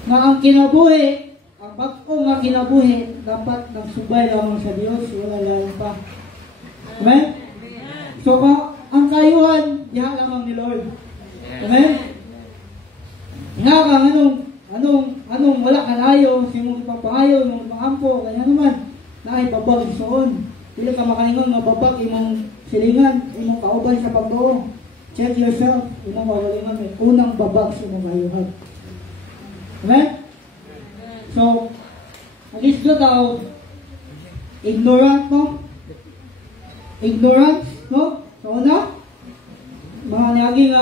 Nga ang kinabuhi, ang bago nga kinabuhi, dapat nagsubay lamang sa Diyos, wala lang pa. Amen? So, ang kayuhan, diha lamang ni Lord. Amen? Nga kang anong wala ka layo, simong ipapangayo, imong ipangampo, kanya naman, naipabag soon. Pili ka makaingon nga babag imong silingan, imong kauban sa pagbuo. Check yourself, imong kawalingan, may unang babag sa imong kayuhan. Amen? So, ang islo daw, ignorant, no? Ignorance, no? So, una, mga naging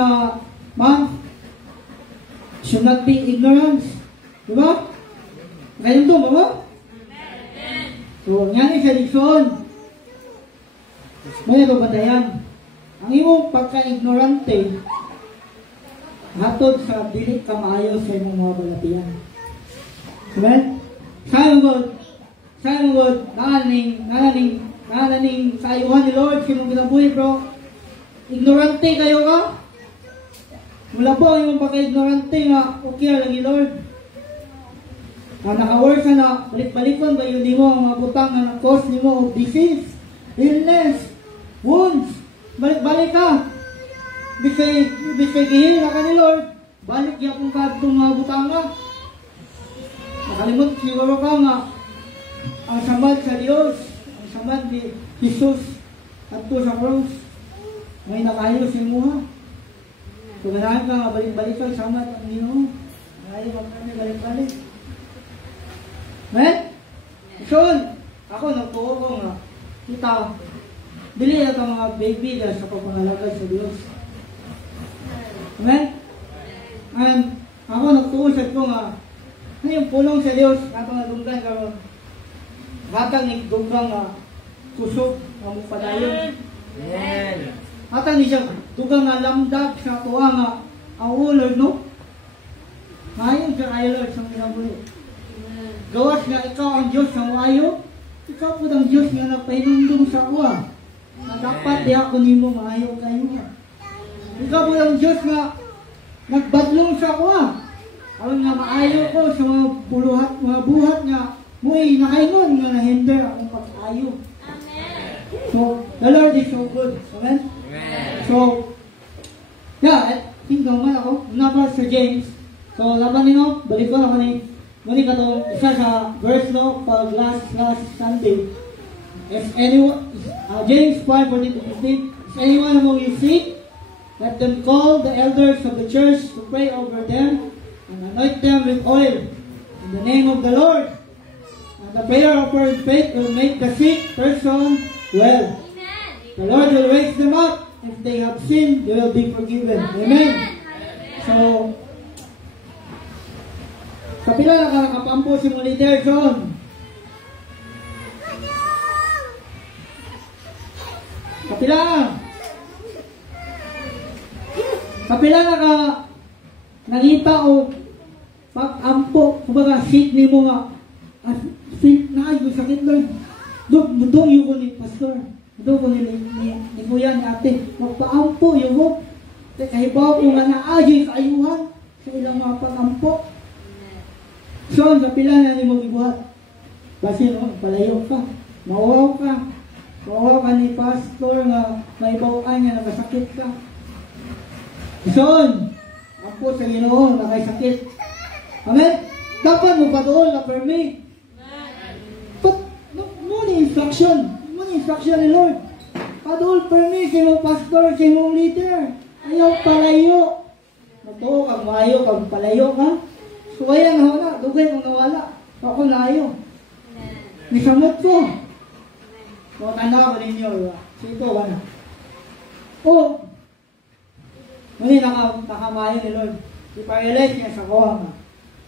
man, should not be ignorance. Diba? Ngayon to, ba? So, yan sa lison. May nababandayan. Ang imong pagka-ignorante, hatod sa dili ka maayo sa imong mga balatian. Amen? Sayang God, nananing sayuhan ni Lord sa imong ginabuhi, bro. Ignorante kayo ka? Mula po ang imong pagka-ignorante nga, okay lagi Lord. Naka-work ka na, balik-balikon ba yun mo ang mga butang na na-cause mo of disease, illness, wounds. Balik-balik ka. Bisay gihil na ka ni Lord. Balik yan kung ka itong mga butang na. Nakalimot siguro ka nga, ang samad sa Diyos, ang samad ni Jesus at po sa cross, may nakayos yung muha. Kung ganahan ka nga, balik-balik ka, samad ang Ginoo. Ayaw magkami balik-balik. Amen? So, ako nagtuo ko nga, kita, dili na itong mga baby na sa pagpangalagay sa Diyos. Amen? And ako nagtuusad ko nga, ano yung pulong sa Diyos, atong nagunggan karon. Hatang nagunggan nga, kusog, nga mupadayon. Amen. Hatang ni siya, dugang nga lamdag sa tuwa nga, ang ulod, no? Ngayon siya kayo, Lord, sa minabuhi. gawas nga ikaw ang Diyos ng maayo, ikaw po ang Diyos nga nagpahinumdum sa uwa. Na dapat di ako nimo maayo kayo. Ikaw po ang Diyos nga nagbadlong sa uwa. Aron nga maayo ko sa mga buhat nga mu'y nakaingon nga nahinder akong pag-ayo. So, the Lord is so good. Amen? So, yeah, I think naman ako. Una pa Sir James. So, laban nino, balik ko naman eh. Muli ka to, isa sa verse no, pag last Sunday. If anyone, James 5:14-15, if anyone among you sick, let them call the elders of the church to pray over them and anoint them with oil in the name of the Lord. And the prayer offered in faith will make the sick person well. The Lord will raise them up. If they have sinned, they will be forgiven. Amen. So, kapila na ka nakapampo si mo leader John. Kapila na ka nangita o pag-ampo, kumbaga sick ni mo nga, sick na yung sakit Lord. Doon yung ko ni pastor. Doon ko ni kuya ni ate. Magpa-ampo yung ko. Kahibaw ko nga naayoy kaayuhan sa ilang mga pag-ampo. So, kapila na ni mo ibuhat. Kasi no, palayo ka. Mauwaw ka. Mauwaw ka ni pastor nga may bawaan niya nakasakit ka. So, ampo sa Ginoo nakasakit. Amen? Dapat mo pa doon na permit. But, muna instruction. Muna instruction ni Lord. Padol permit si mo pastor, si mo leader. Ayaw palayo. Matuo kang mayo, kang palayo ka. So, kaya nga na, dugay kung nawala. Ako layo. Nisamot ko. So, tanda ko ninyo. Sito ka na. O, muli nakamayo ni Lord. I-paralyze niya sa kuha nga.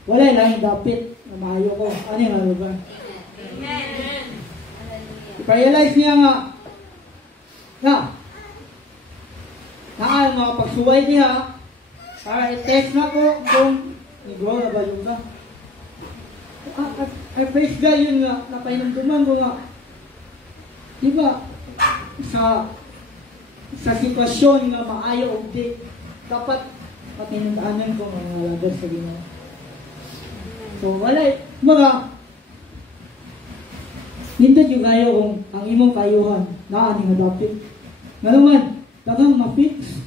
Wala lang yung dapit na maayo ko. Ano yung lugar? I-paralyze niya nga. Mga pagsuway niya. Para i-text na ko kung nag-grow na ba yung ka? I praise God yun nga, napahinumduman ko nga. Diba, sa sitwasyon nga maayo o di, dapat patinundaanan ko mga lagar sa Ginoo. So, wala, mga, nindot yung kayo kung ang imong kayuhan, naan nga dapit. Nga naman, dagang ma-fix.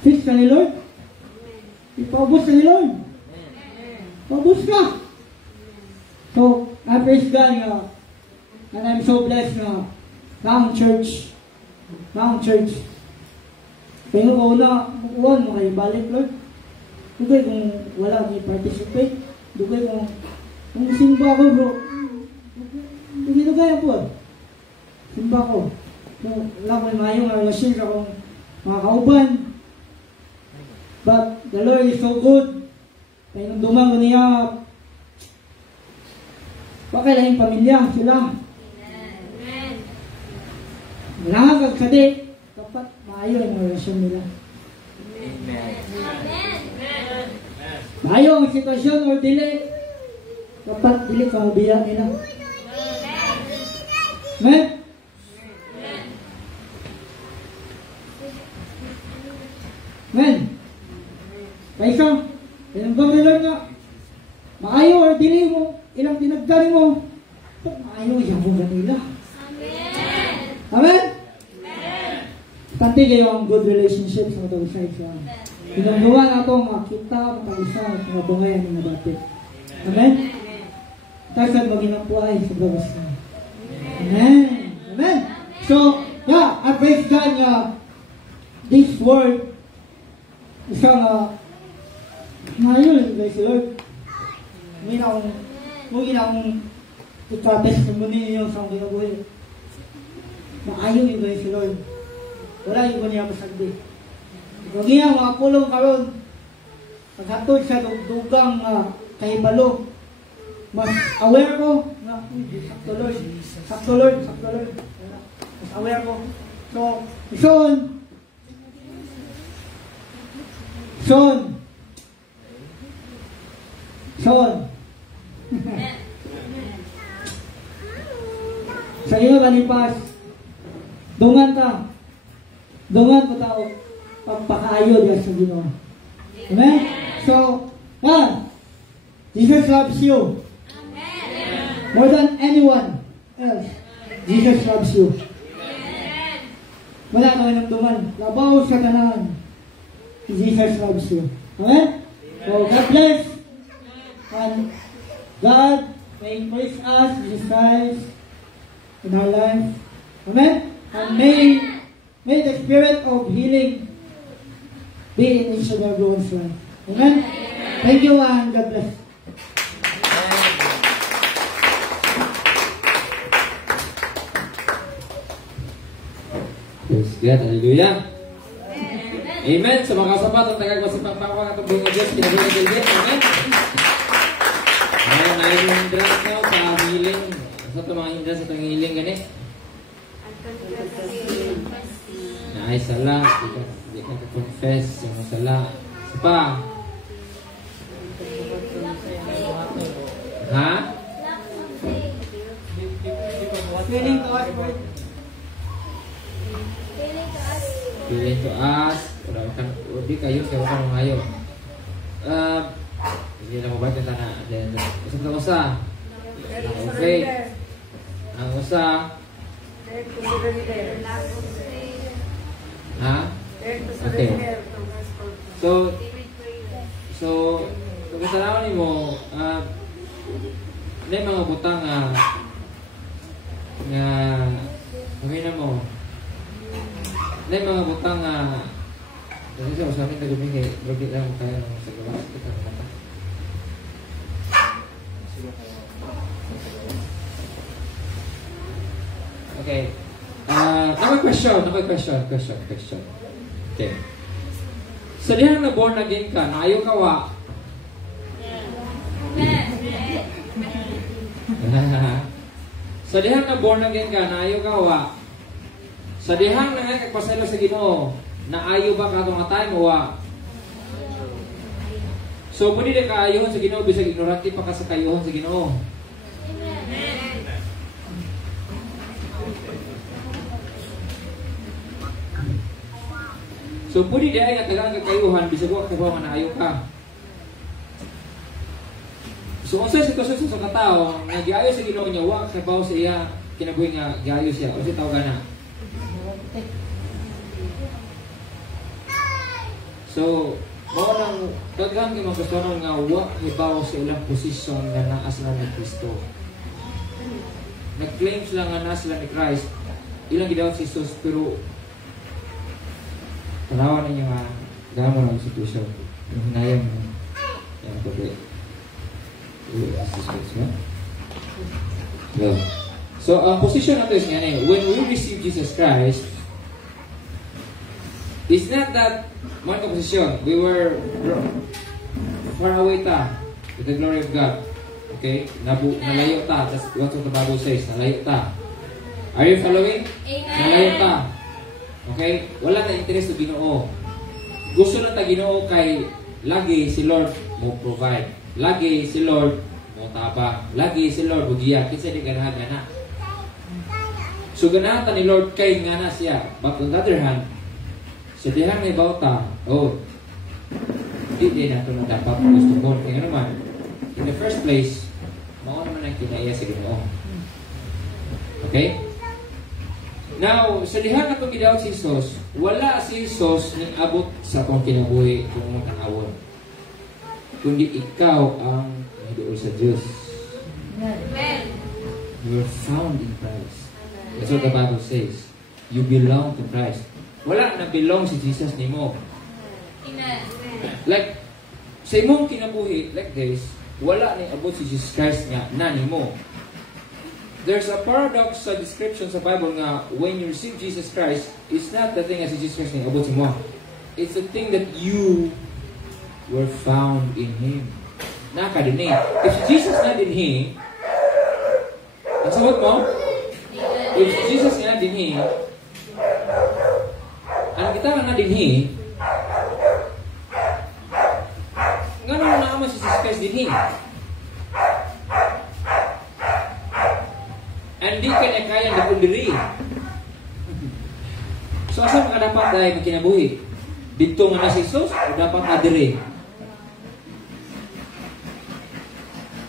Fix ka ni Lord? Ipaubos ka ni Lord? Paubos ka! So, I praise God nga, and I'm so blessed nga, naang church. Kaya ko na, makuhan mo kayo balik, Lord. Dugay kung wala ni participate. Dugay kung simba ko, bro. Dugay po. Simba ko. Wala ko yung mayong relasyon sa akong mga kauban. But the Lord is so good. Kaya nung dumang niya, pakailan yung pamilya sila. Nakakagkadi, dapat maayo yung relasyon nila. Maayo ang sitwasyon or dili, dapat dili ka mabiyak nila. Amen? Amen? Kaisa, tinanggap nila nga, maayo or dili mo, ilang tinagdari mo, maayo yung nila. Amen? Tanti kayo ang good relationship sa mga side siya. Pinagawa na ito makita, makagisa, at mga bungayan ng nabatit. Amen? Tayo maginampuay sa bawas na. Amen? Amen? So, yeah, I praise God nga this word isang mayon, guys, Lord. Mungkin akong ika-testimony niyo sa mga buhay. Maayon yung guys, Lord. Wala yung niya masagdi. Kung nga mga pulong karon, paghatod sa dugang kahibalo, mas aware ko na, sakto Lord. Mas aware ko. So, Son, Son. Sa iyo malipas. Dungan ka. Dungan ko tao. Pagpakaayo diyan sa Ginoo. Amen? So, Jesus loves you. More than anyone else. Jesus loves you. Wala ka ng duman. Labaw sa tanan. Jesus loves you. Amen? So, God bless. And God may increase us, Jesus Christ, in our life. Amen? And may the spirit of healing be in each and every one's life. Amen? Thank you and God bless. Praise God, hallelujah. Amen. Sa mga kasapat, ang tagagmasipagpakwa at buong Diyos, kinabulang Dilbit. Amen. Ngayon, ayaw yung hindras nyo sa healing. Sa ito mga hindras sa itong healing, gani? Na ay sala, hindi ka confess yung masala. Isa pa. Ha? Feeling to us, Lord. Feeling to us. Di kayo, kaya ka mga kayo. Hindi na mabait yung tana. Usap na usa. Ang faith. Ang usa. Ha? Okay. So, kung kasalaman mo, may mga butang nga sabihin na mo, may mga butang kasi sa amin na guming kay Robert lang tayo sa gawas kita ng mata. Okay. Question. Okay. Sa dihang na born again ka, naayo ka wa? Sa dihang na born again ka, naayo ka wa? Sa dihang na nga kagpasalo sa Ginoo, naayo ba ka itong atay mo wa? So, pwede na kaayohon sa Ginoo, bisag ignorante pa ka sa kayohon sa Ginoo. So, pwede na ay natagaan kakayuhan, bisag wak kabaw nga naayo ka. So, kung sa sitwasyon sa katao, nag-iayo sa Ginoo niya, wak kabaw sa iya, kinabuhi nga, giayo siya, o siya tawag na. So, mo nang daghang kay mga Kristiyanon nga wa hibaw sa ilang posisyon nga naa sila ni Kristo. Nag-claim sila nga naa sila ni Christ. Ilang gidawat si Jesus, pero tanawan ninyo nga gamo ng sitwasyon. Yung hinayang yung pwede. So, ang posisyon natin is nga when we receive Jesus Christ, it's not that one composition. We were far away ta with the glory of God. Okay? Nalayo ta. That's what the Bible says. Nalayo ta. Are you following? Amen. Nalayo ta. Okay? Wala na interest sa Ginoo. Gusto na ta Ginoo kay lagi si Lord mo provide. Lagi si Lord mo tabang. Lagi si Lord bugiya. Kinsa di ganahan-gana. So ganahan ta ni Lord kay ngana siya. But on the other hand, sa dihang may bauta, hindi na ito na dapat gusto mo. Kaya naman, in the first place, mao naman ang kinaiya sa Ginoo. Okay? Now, sa dihang na itong gidawat si Jesus, wala si Jesus nang abot sa itong kinabuhi kung mga tanawon. Kundi ikaw ang nahidool sa Diyos. Amen. You are found in Christ. That's what the Bible says. You belong to Christ. Wala na belong si Jesus nimo. Amen. Like, sa imong kinabuhi, like this, wala na abot si Jesus Christ nga na nimo. There's a paradox sa description sa Bible nga when you receive Jesus Christ, it's not the thing as si Jesus Christ nga abot mo. It's the thing that you were found in Him. Nakadinig. If Jesus not in Him, ang sagot mo, if Jesus not in Him, ang kita nga dinhi, nga nung naman si Jesus Christ dinhi. And di ka na kaya na kundiri. So asa ka dapat dahil magkinabuhi? Dito nga na si Jesus o dapat na diri?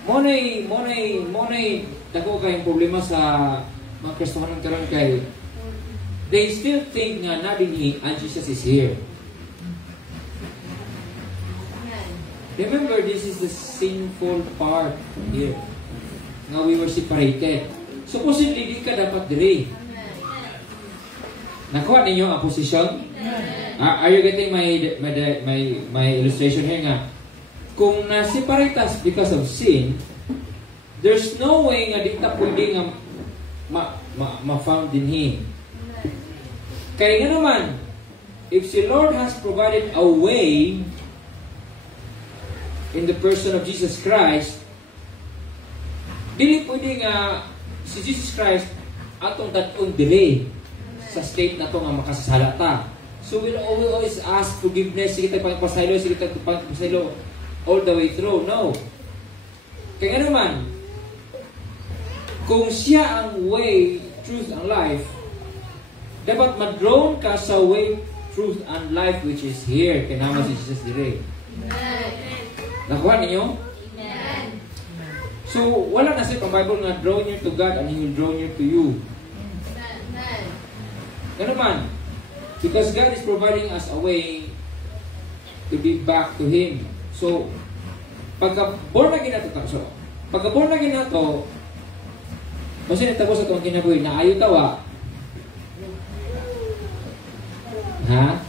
Monay, dako kayong problema sa mga Kristohanon karon kay they still think nga na dinhi and Jesus is here. Remember, this is the sinful part here. Nga we were separated. Supposedly, di ka dapat diri. Nakuha ninyo ang posisyon? Are you getting my illustration here nga? Kung na-separate us because of sin, there's no way nga di ta pwede nga ma-found in Him. Kaya nga naman, if si Lord has provided a way in the person of Jesus Christ, dili pwede nga si Jesus Christ atong datong delay sa state na to nga makasasala ta. So we'll always ask forgiveness, sige tayo pagpasaylo, all the way through. No. Kaya naman, kung siya ang way, truth, and life, dapat ma-drawn ka sa way, truth, and life which is here. Kaya naman si Jesus dire. Nakuha ninyo? Amen. So, wala na siya pang Bible nga draw near to God and He will draw near to you. Amen. Ano man? Because God is providing us a way to be back to Him. So, pagka-born again na ito, pagka-born again na ito, kasi natapos sa itong kinabuhi, na ayaw tawa. Ha?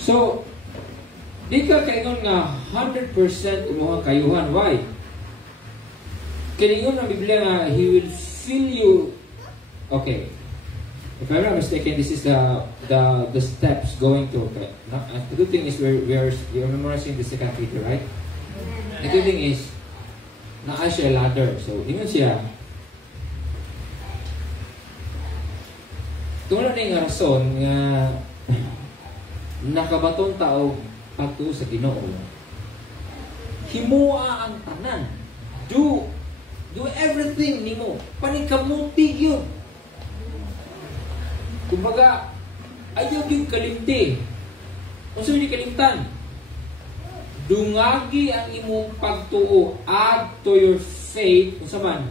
So, di ka kaingon nga 100% umuhang kayuhan. Why? Kiningon ng Biblia nga, He will fill you. Okay. If I'm not mistaken, this is the steps going to. The good thing is we're memorizing the second Peter, right? The good thing is, naa siya ladder. So, ingon siya, tungkol na yung rason nga nakabatong tao pagtuo sa Ginoo. Himua ang tanan. Do everything nimo. Panikamuti yun. Kumbaga, ayaw yung kalimti. Kung saan yung kalimtan, dungagi ang imong pagtuo. Add to your faith. Kung saan?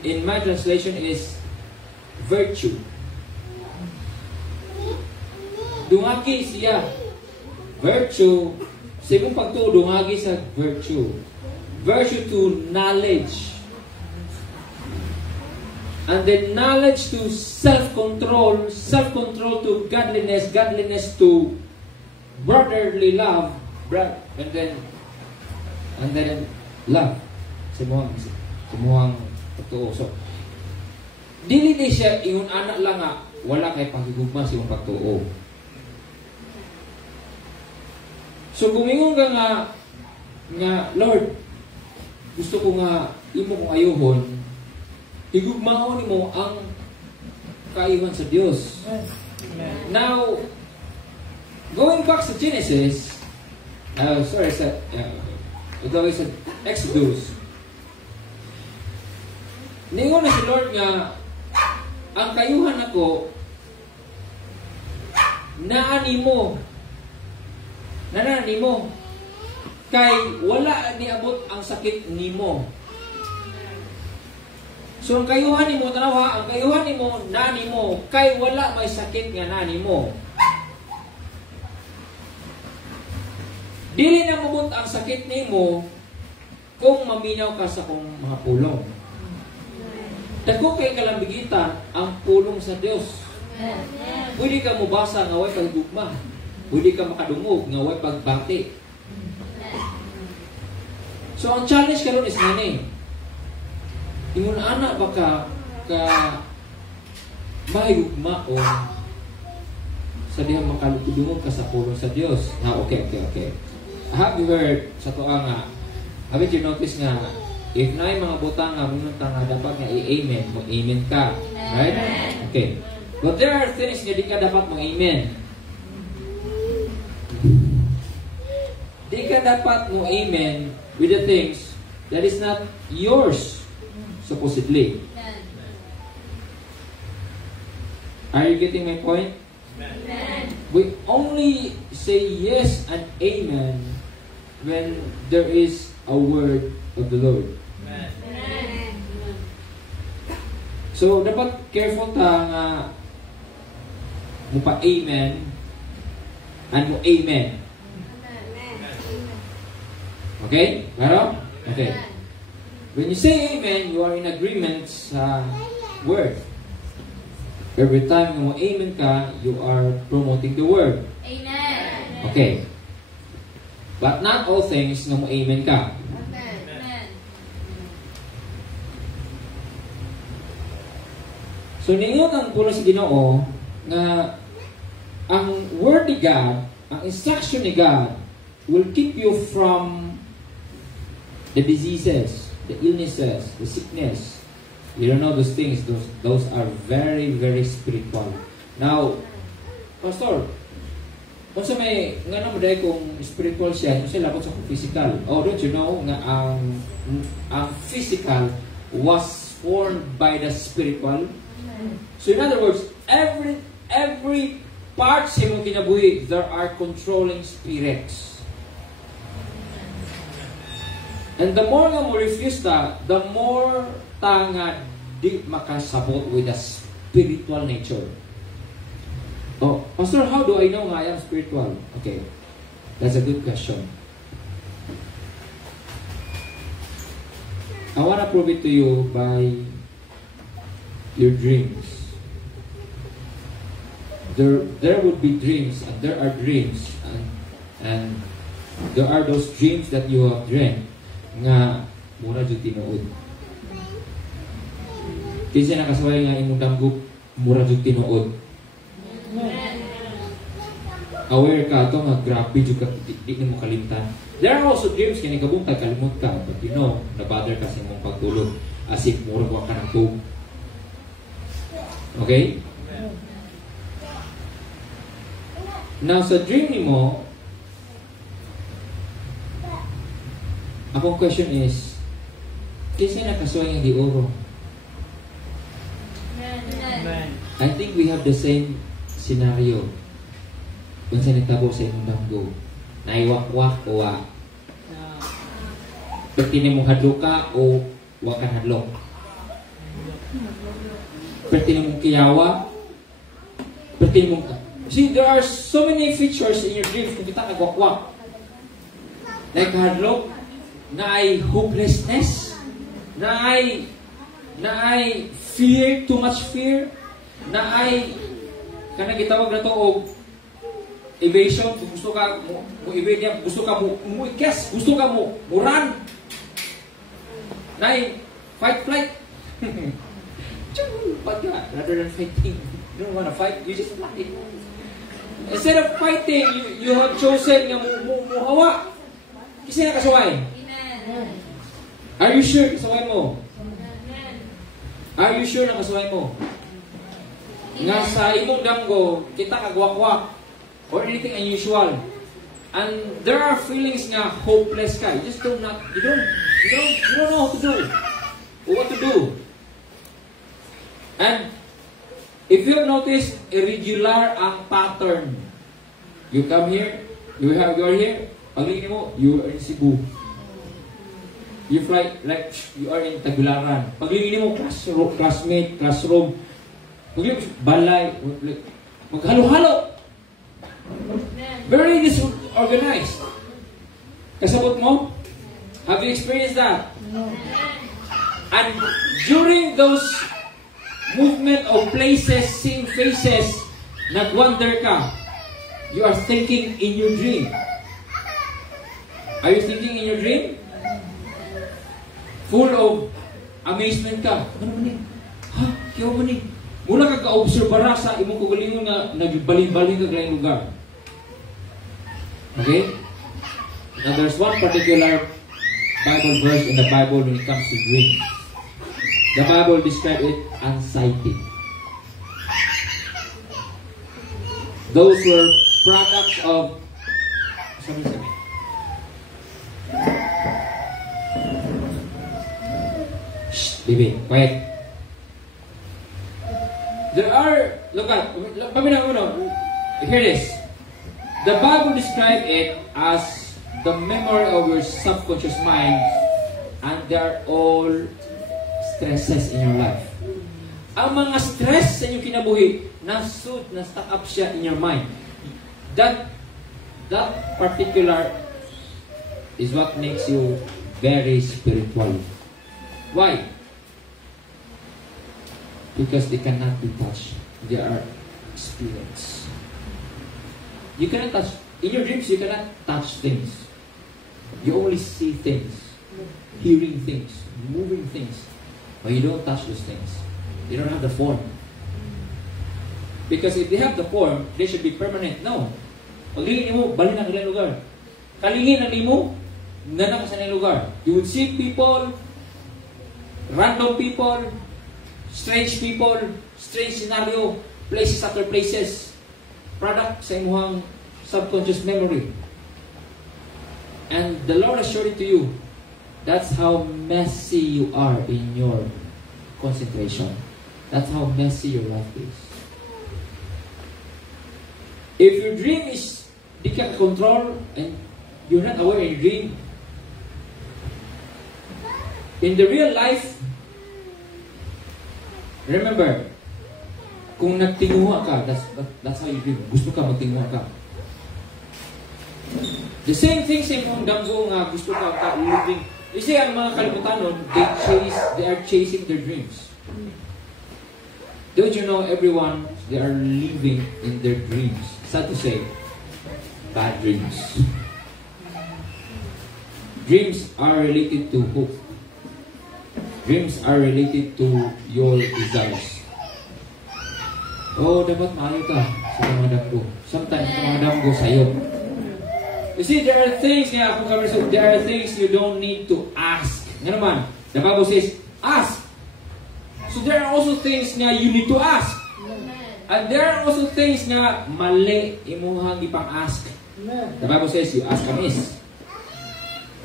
In my translation is virtue. Dungagi siya. Virtue. Sa imong pagtuo, dungagi sa virtue. Virtue to knowledge. And then knowledge to self-control, self-control to godliness, godliness to brotherly love, and then love. Simuhang pagtuo. So, dili di siya ingon anak lang nga wala kay pagigugma sa imong pagtuo. So gumingon ka nga Lord, gusto ko nga imo kong ayuhon, higugmaon nimo ang kaayuhan sa Dios. Now, going back sa Genesis, ito ay sa Exodus. Ningon na si Lord nga ang kayuhan ako naani mo kay wala niabot ang sakit nimo. So ang kayuhan nimo tanawa, ang kayuhan nimo nani mo kay wala may sakit nga nani mo. Dili na mabot ang sakit nimo kung maminaw ka sa kong mga pulong. Dako kay kalambigitan ang pulong sa Dios. Pwede ka mubasa nga way paggugma. Pwede ka makadungog nga way pagbati. So ang challenge karon is ngani. Ingon ana ba ka mahigugma o sa diha makaludungog ka sa pulong sa Dios. Okay. Have you heard sa tuwa nga, have you noticed nga if naay mga butang nga mununta nga dapat nga i-amen, mo amen ka. Right? Okay. But there are things nga di ka dapat mo amen. Di ka dapat mo amen with the things that is not yours, supposedly. Amen. Are you getting my point? Amen. We only say yes and amen when there is a word of the Lord. Amen. So, dapat careful ta nga mupa amen and mo amen. Okay? Claro? Okay. When you say amen, you are in agreement sa word. Every time mo amen ka, you are promoting the word. Amen. Okay. But not all things nga mo amen ka. Amen. So, ninyo ang puno sa Ginoo nga ang word ni God, ang instruction ni God will keep you from the diseases, the illnesses, the sickness. You don't know those things. Those are very, very spiritual. Now, Pastor, kung sa may nga naman dahil kung spiritual siya, kung siya labot sa physical. Oh, don't you know nga ang physical was formed by the spiritual? So in other words, every part sa imong kinabuhi, there are controlling spirits. And the more nga mo refuse ta, the more ta nga di makasabot with the spiritual nature. Oh, Pastor, how do I know nga I am spiritual? Okay, that's a good question. I want to prove it to you by your dreams. There would be dreams, and there are dreams, and there are those dreams that you have dreamt nga mura jud tinuod. Kinsa nakasaway nga imong damgo mura jud tinuod. Aware ka to nga grabe jud ka di mo kalimtan. There are also dreams kini kabuntag kalimot ka, but you know, na-bother ka sa imong pagtulog as if mura wa ka nang tug. Okay? Now sa dream nimo, akong question is, kinsa nakasaway nga giuro? Amen. I think we have the same scenario. Kung sa nitabo sa imong damgo, naiwak-wak o wa. Pertini mong hadlok ka o wa ka hadlok. Pertini mong kiyawa. Pertini mong... See, there are so many features in your dreams kung kita nagwak-wak. Like hadlok, na ay hopelessness, na ay fear, too much fear, na ay kanang gitawag na to og evasion, gusto ka mo evade niya, gusto ka mo ikes, gusto ka mo run, na ay fight flight. Rather than fighting, you don't want to fight, you just fly. Instead of fighting, you have chosen nga mo hawa. Kasi nakasaway. Amen. Are you sure kasaway mo? Amen. Are you sure nakasaway mo? Nga sa imong damgo, kita kagwakwak or anything unusual. And there are feelings nga hopeless ka. You just don't know how to do or what to do. And if you notice, irregular ang pattern. You come here, you are here, paglingin mo, you are in Cebu. You fly like you are in Tagularan. Paglingin mo, classmate, classroom. Paglingin mo, balay, maghalo-halo. Very disorganized. Kasabot mo? Have you experienced that? And during those movement of places, seeing faces, nag-wonder ka. You are thinking in your dream. Are you thinking in your dream? Full of amazement ka. Ano man eh? Ha? Kaya man eh? Muna ka ka-obserbara sa imong kugalingon na nagbaling-baling ka gayong lugar. Okay? Now there's one particular Bible verse in the Bible when it comes to dreams. The Bible describes it anxiety. Those were products of Baby, quiet. There are, look at, hear this. The Bible describes it as the memory of your subconscious mind, and they are all stresses in your life. Ang mga stress sa inyong kinabuhi, na-stuck up siya in your mind. That particular is what makes you very spiritual. Why? Because they cannot be touched. They are spirits. You cannot touch. In your dreams, you cannot touch things. You only see things, hearing things, moving things. But you don't touch those things. They don't have the form. Because if they have the form, they should be permanent. No. Paglingin mo, balik na kanilang lugar. Kalingin ang limo, nanak sa kanilang lugar. You would see people, random people, strange people, strange scenario, places after places, product sa imuhang subconscious memory. And the Lord has showed it to you. That's how messy you are in your concentration. That's how messy your life is. If your dream is you can't control and you're not aware in your dream, in the real life, remember, kung nagtinguha ka, that's how you dream. Gusto ka magtinguha ka. The same thing sa imong damgo nga gusto ka living. You see, ang mga kalibutanon, they are chasing their dreams. Don't you know everyone, they are living in their dreams. Sad to say, bad dreams. Dreams are related to hope. Dreams are related to your desires. Oh, dapat maayo ka sa mga damgo. Sometimes, sa mga damgo sa'yo. You see, there are things, there are things you don't need to ask. Nga naman, the Bible says, ask. So there are also things na you need to ask. And there are also things na mali imuhang ipang-ask. The Bible says, you ask amiss.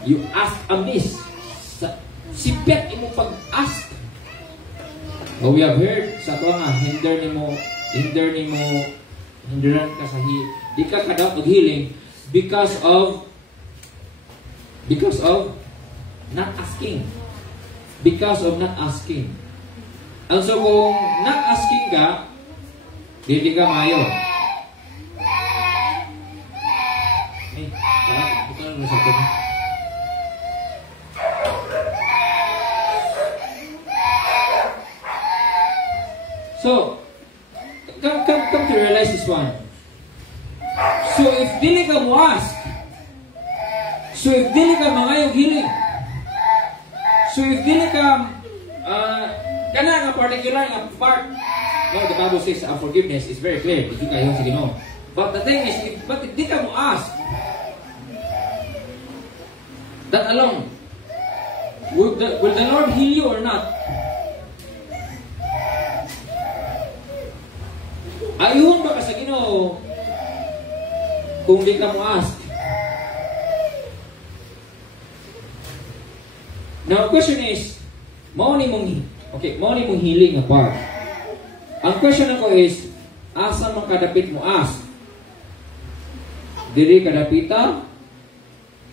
You ask amiss. Sipet imo pag-ask. Oh, we have heard sa ito nga, hinderan ka sa di ka kadaot og healing because of not asking. Because of not asking. And so kung not asking ka, hindi ka mayo. So, come to realize this one. So if dili ka mo ask, so if dili ka mangayog healing, so if dili ka kana nga particular nga part, no, the Bible says forgiveness is very clear if you kayo sa Ginoo. But the thing is, if di ka mo ask, that alone, will the Lord heal you or not? Ayun ba ka sa Ginoo kung di ka mo ask? Now, the question is, mao ni mong healing nga part. Ang question ako is, asa man kadapit mo ask? Diri kadapita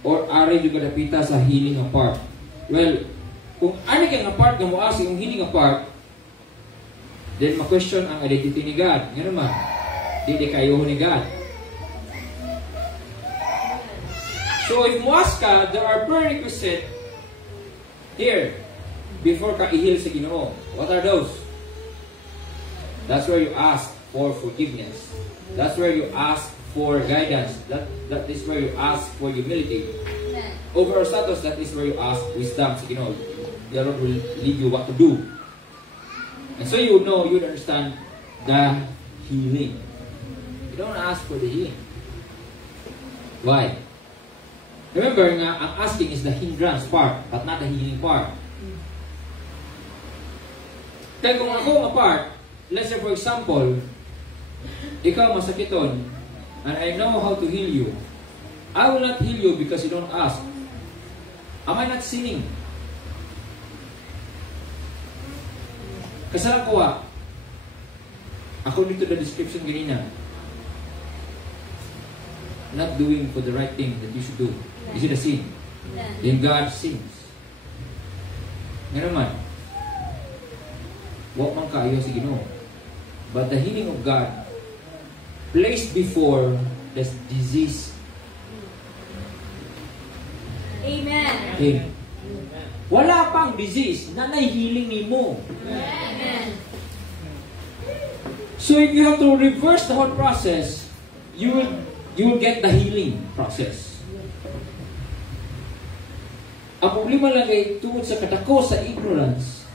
or ari jud kadapita sa healing nga part? Well, kung ani ka nga part nga mo ask yung healing nga part, then ma-question ang identity ni God. Nga naman, di kayo ni God. So if mo ask ka, there are prerequisites here before ka i-heal sa Ginoo. What are those? That's where you ask for forgiveness. That's where you ask for guidance. That is where you ask for humility. Over our status, that is where you ask wisdom sa Ginoo. The Lord will lead you what to do. And so you would know, you would understand the healing. You don't ask for the healing. Why? Remember nga, ang asking is the hindrance part, but not the healing part. Kaya kung ako nga part, let's say for example, ikaw masakiton, and I know how to heal you, I will not heal you because you don't ask. Am I not sinning? Kasala ko according to the description ganina, not doing for the right thing that you should do. Is it a sin? Then God sins. Nga naman, wa man kaayo sa Ginoo. But the healing of God placed before the disease. Amen. Okay. Wala pang disease na nai-healing nimo. Amen. So if you have to reverse the whole process, you will get the healing process. Ang problema lang ay tungkol sa katako sa ignorance,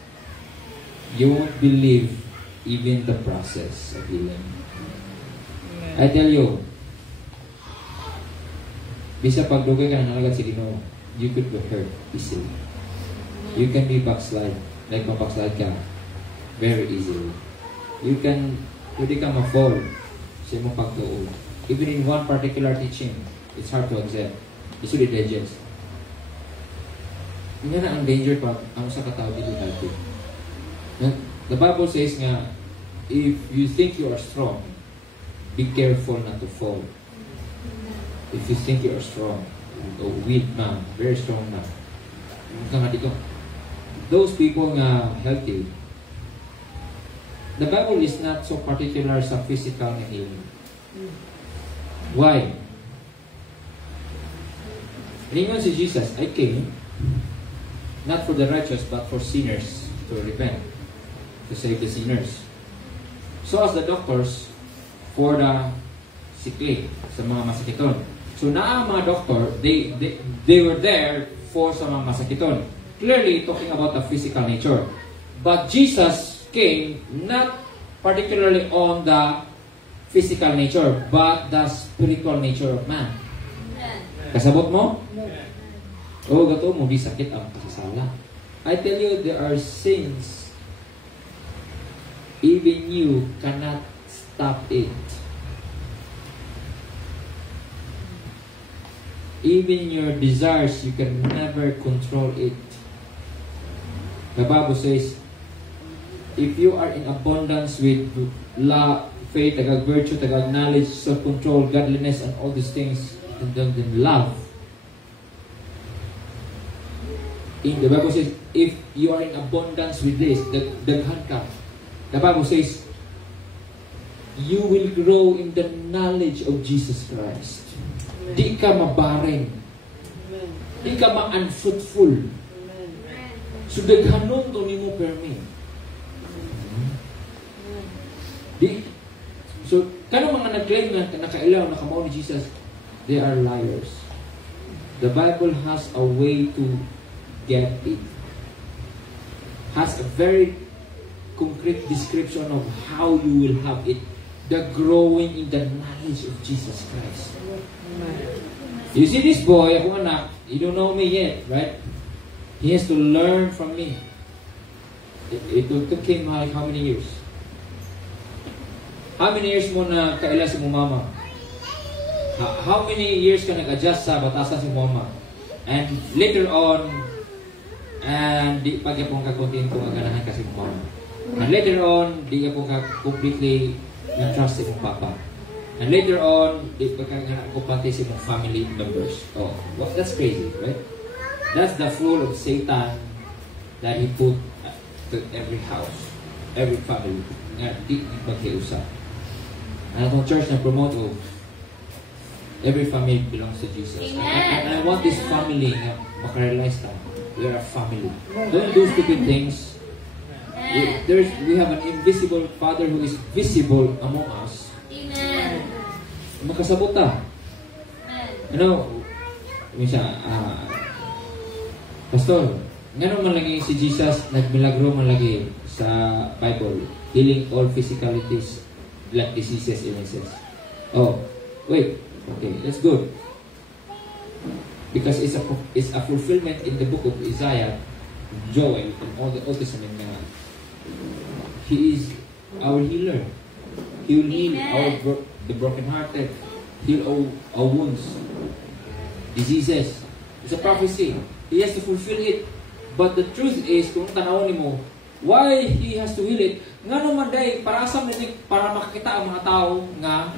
you won't believe even the process of healing. I tell you, bisa pagdugay ka na nalagad si Ginoo, you could be hurt easily. You can be backslide, like mabackslide ka very easily. Pwede ka ma-fall sa imong pagtuo. Even in one particular teaching, it's hard to accept. It's really digest. Nga na ang danger pa ang sa katao dito dati. The Bible says nga, if you think you are strong, be careful not to fall. If you think you are strong, weak na, very strong na, nga dito. Those people nga healthy, the Bible is not so particular sa physical na healing. Why? Ringon si Jesus, I came not for the righteous but for sinners to repent, to save the sinners. So as the doctors for the sickly, sa mga masakiton. So na mga doctor, they were there for sa mga masakiton. Clearly talking about the physical nature. But Jesus came not particularly on the physical nature, but the spiritual nature of man. Kasabot mo? O gato mo, di sakit ang kasasala. I tell you, there are sins even you cannot stop it. Even your desires, you can never control it. The Bible says, if you are in abundance with love, faith, tagag virtue, tagag knowledge, self-control, godliness, and all these things, and then love. In the Bible says, if you are in abundance with this, daghan ka. The Bible says, you will grow in the knowledge of Jesus Christ. Di ka mabareng. Di ka ma-unfruitful. So daghanon to nimo permi. So kanang mga nag-claim na nakailaw, nakamao ni Jesus, they are liars. The Bible has a way to get it. Has a very concrete description of how you will have it. The growing in the knowledge of Jesus Christ. You see this boy, akong anak, he don't know me yet, right? He has to learn from me. It took him like how many years? How many years mo na kaila si mo mama? How many years ka nag-adjust sa batasan si mama? And later on, and di pa pong kakuntiin kung aganahan kasi mo mama. And later on, di ka pong completely na-trust si mong papa. And later on, di pa ko pati si mong family members. Oh, well, that's crazy, right? That's the fruit of Satan that he put to every house, every family. Nga, di pagkiusap. And itong church na promote, every family belongs to Jesus. And I want this family nga makarealize na we are a family. Don't do stupid things. We have an invisible Father who is visible among us. Amen. Makasabot ta. Misa, Pastor, ngano man lagi si Jesus nagmilagro man lagi sa Bible, healing all physicalities like diseases, illnesses. Oh, wait. Okay, that's good. Because it's a fulfillment in the book of Isaiah, Joel, and all the Old Testament na He is our healer. He will heal the brokenhearted, heal our wounds, diseases. It's a prophecy. He has to fulfill it. But the truth is, kung tanawin mo, Why He has to heal it? Nga naman day, para sa para makakita ang mga tao nga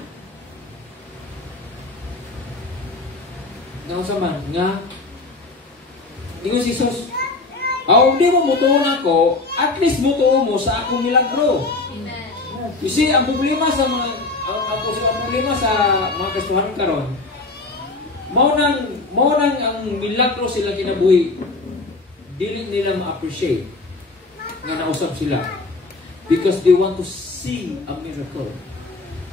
sa man, nga ingon si Jesus, di mo mutuon ako, at least mutuon mo sa akong milagro. Amen. You see, ang problema sa mga ang problema sa mga Kristohanon karon, mao nang ang milagro sila kinabuhi, dili nila ma-appreciate nga nausap sila because they want to see a miracle.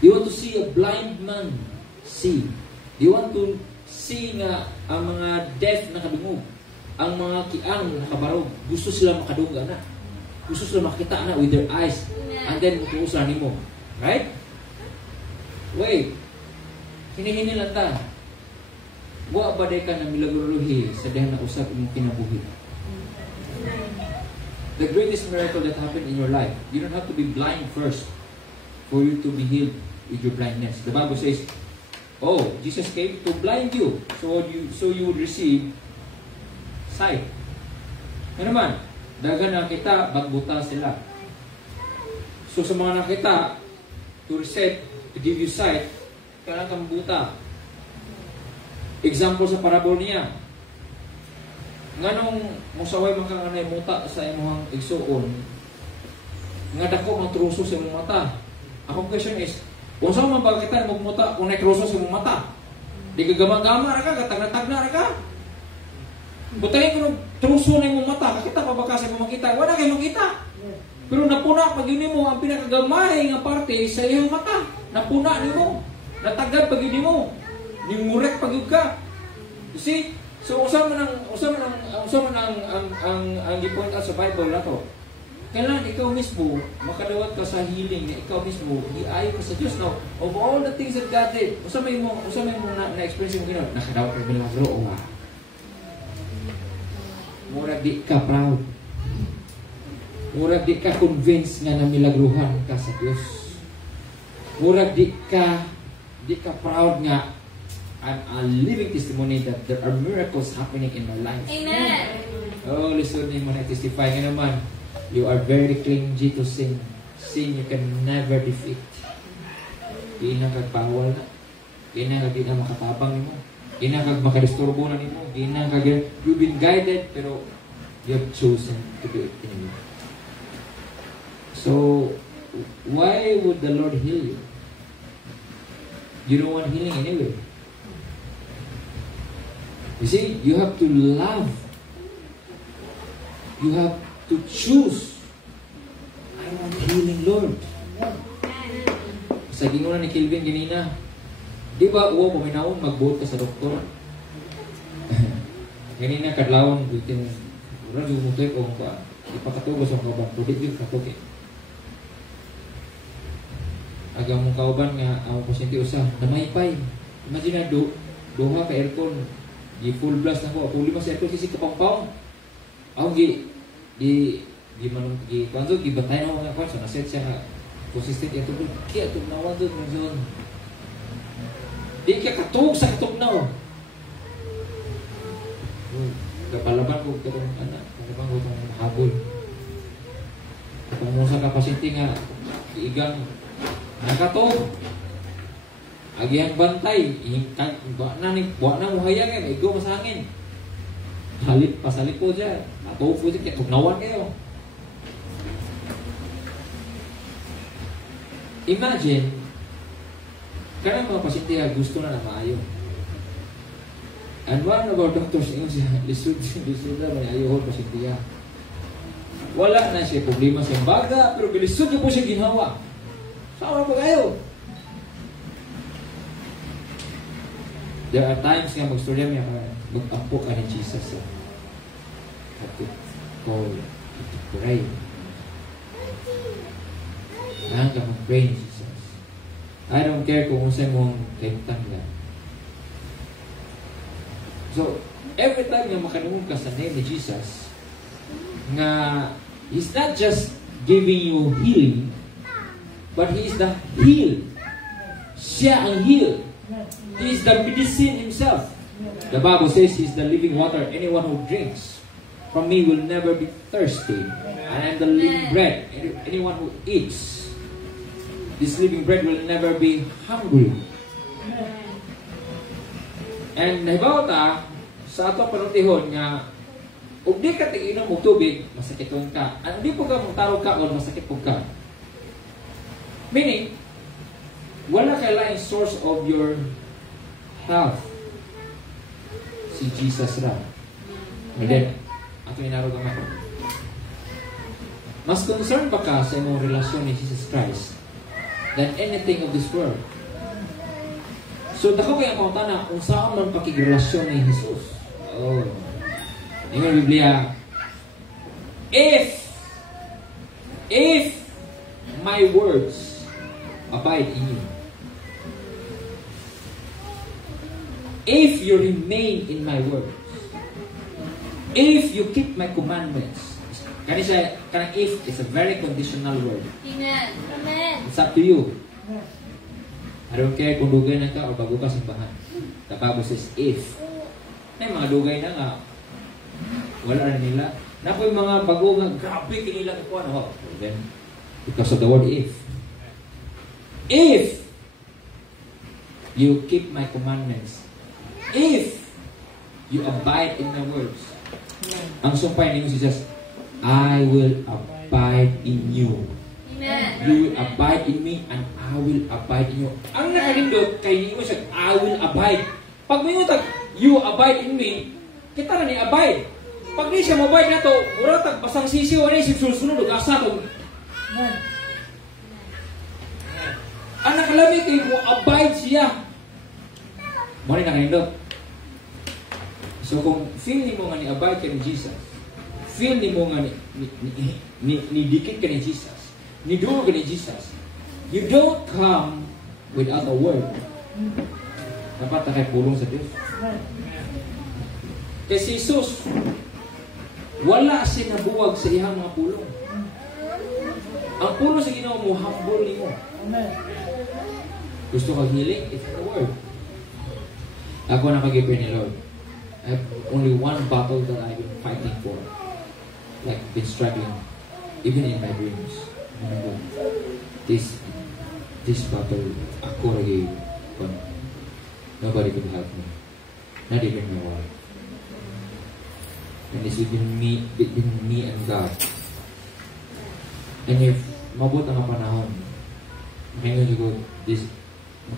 They want to see a blind man see. They want to see nga ang mga deaf na kadungog, ang mga kiang na kabarog, gusto sila makadungga na. Gusto sila makita na with their eyes. And then tuusan nimo. Right? Wait. Hinihini lang ta. Wa ba day ka na milagro-luhi sa dahil na usap imong kinabuhi? The greatest miracle that happened in your life, you don't have to be blind first for you to be healed with your blindness. The Bible says, Jesus came to blind you so you would receive sight. Ano naman? Dagan nakita, bagbuta sila. So sa mga nakita, to give you sight, kailangan kang buta. Example sa parabol niya. Nganong musaway man kang anay muta sa imong igsuon, nga dako man truso sa imong mata. Akong question is, kung saan man bagkitan mo muta kung nakruso sa imong mata? Di ka gamang-gama ra ka, gatag-tagna ra ka. Butay ko truso na imong mata, kakita pa ba kasi mo makita? Wala kay makita. Pero napuna pag yun mo ang pinakagamay nga parte sa iyong mata. Napuna nimo, natagad pag yun mo, nimurek pag yun ka. You see? So usaman ang gipoint out sa Bible na to. Kailangan ikaw mismo makadawat ka sa healing na ikaw mismo giayo ka sa Dios. Now, of all the things that God did, usaman mo na-experience mo ginoon, nakadawat ka milagro o wa. Murag di ka proud. Murag di ka convinced nga na milagruhan ka sa Dios. Murag di ka proud nga I'm a living testimony that there are miracles happening in my life. Amen. Oh, listen mo na testify nga naman. You are very clingy to sin. Sin you can never defeat. Di na kagpawal na. Di na makatabang nimo. Di na kag makadisturbo na nimo. Di na kag you've been guided pero you have chosen to do it anyway. So, why would the Lord heal you? You don't want healing anyway. You see, you have to love. You have to choose. I want healing, Lord. Sa ginuna ni Kelvin ganina, di ba uwa paminawon magbuot ka sa doktor? Ganina kadlawon bitin ura yung mutoy ko ba ipakatugos ang kauban, pwede yung katuki. Aga mong kauban nga ang pasyente usa namaypay. Imagine na duha ka aircon di full blast na ko, tuloy mas aircon sisi kapampaw. Ako di manong kwanzo gibatay na mga kwanzo na set siya nga consistent ito ko kaya tugnawan doon mo doon. Di ka katug sa katugnaw. Kapalaban ko ito ng anak, kapalaban ko itong habol. Kung mo sa kapasiti nga iigang nakatog. Agihang bantay, buwan na muhaya kayo, may go masangin. Pasalit po dyan. Natuwa po dyan, kaya tugnawan kayo. Imagine, karang mga pasyente gusto na maayo. And one of our doctors, yung siya, lisod na, may ayaw pasyente. Wala na siya problema sa baga, pero bilisod niyo po siya ginawa. Sama po kayo. There are times nga magstorya niya mag-ampo ka ni Jesus. Have to call, have to pray. Kailangan ka mag-pray ni Jesus. I don't care kung saan mong kaimtang lang. So, every time nga makanungog ka sa name ni Jesus, nga He's not just giving you healing, but He is the heal. Siya ang heal. He is the medicine Himself. The Bible says He is the living water. Anyone who drinks from me will never be thirsty. And I am the living bread. Anyone who eats this living bread will never be hungry. And nahibaw ta, sa ato panutihon nga, ug di ka tig-inom og tubig, masakiton ka. Ang di po ka mong ka o masakit po ka. Meaning, wala kay laing source of your health. Si Jesus ra. And then, ato inaro ka nga. Mas concerned ba ka sa imong relasyon ni Jesus Christ than anything of this world? So, dako kaya ang na kung saan man pakigrelasyon ni Jesus. Oh. Yung Biblia, if my words abide in you, if you remain in my words, if you keep my commandments, kanang if is a very conditional word. Amen. Amen. It's up to you. I don't care kung dugay na ka o bago ka simbahan. The Bible says if. May mga dugay na nga, wala rin nila. Na po yung mga bago nga, grabe kinila ko ano. Then, because of the word if. If you keep my commandments, if you abide in my words, ang sumpay ninyo si Jesus, I will abide in you. Amen. You will abide in me and I will abide in you. Ang nakalindot kay ninyo siya, I will abide. Pag may utag, you abide in me, kita na ni abide. Pag di siya mabide na to, muratag basang sisiw, ano yung sunod, asa to. Ang nakalami kayo mo, abide siya. Muna nakalindot. So kung feel ni mo nga ni abide ka ni Jesus, feel ni mo nga ni dikit ka ni Jesus, ni dulo ka ni Jesus, you don't come without a word. Dapat na kayo pulong sa Diyos. Kasi Jesus, wala siya nabuwag sa iyang mga pulong. Ang pulong sa ginawa mo, humble ni mo. Gusto kang healing? It's the word. Ako nakagipin ni Lord. I have only one battle that I've been fighting for. Like, been struggling. Even in my dreams. This battle, ako lagi, nobody could help me. Not even my wife. And it's between me and God. And if mabot ang panahon, makaingon ko,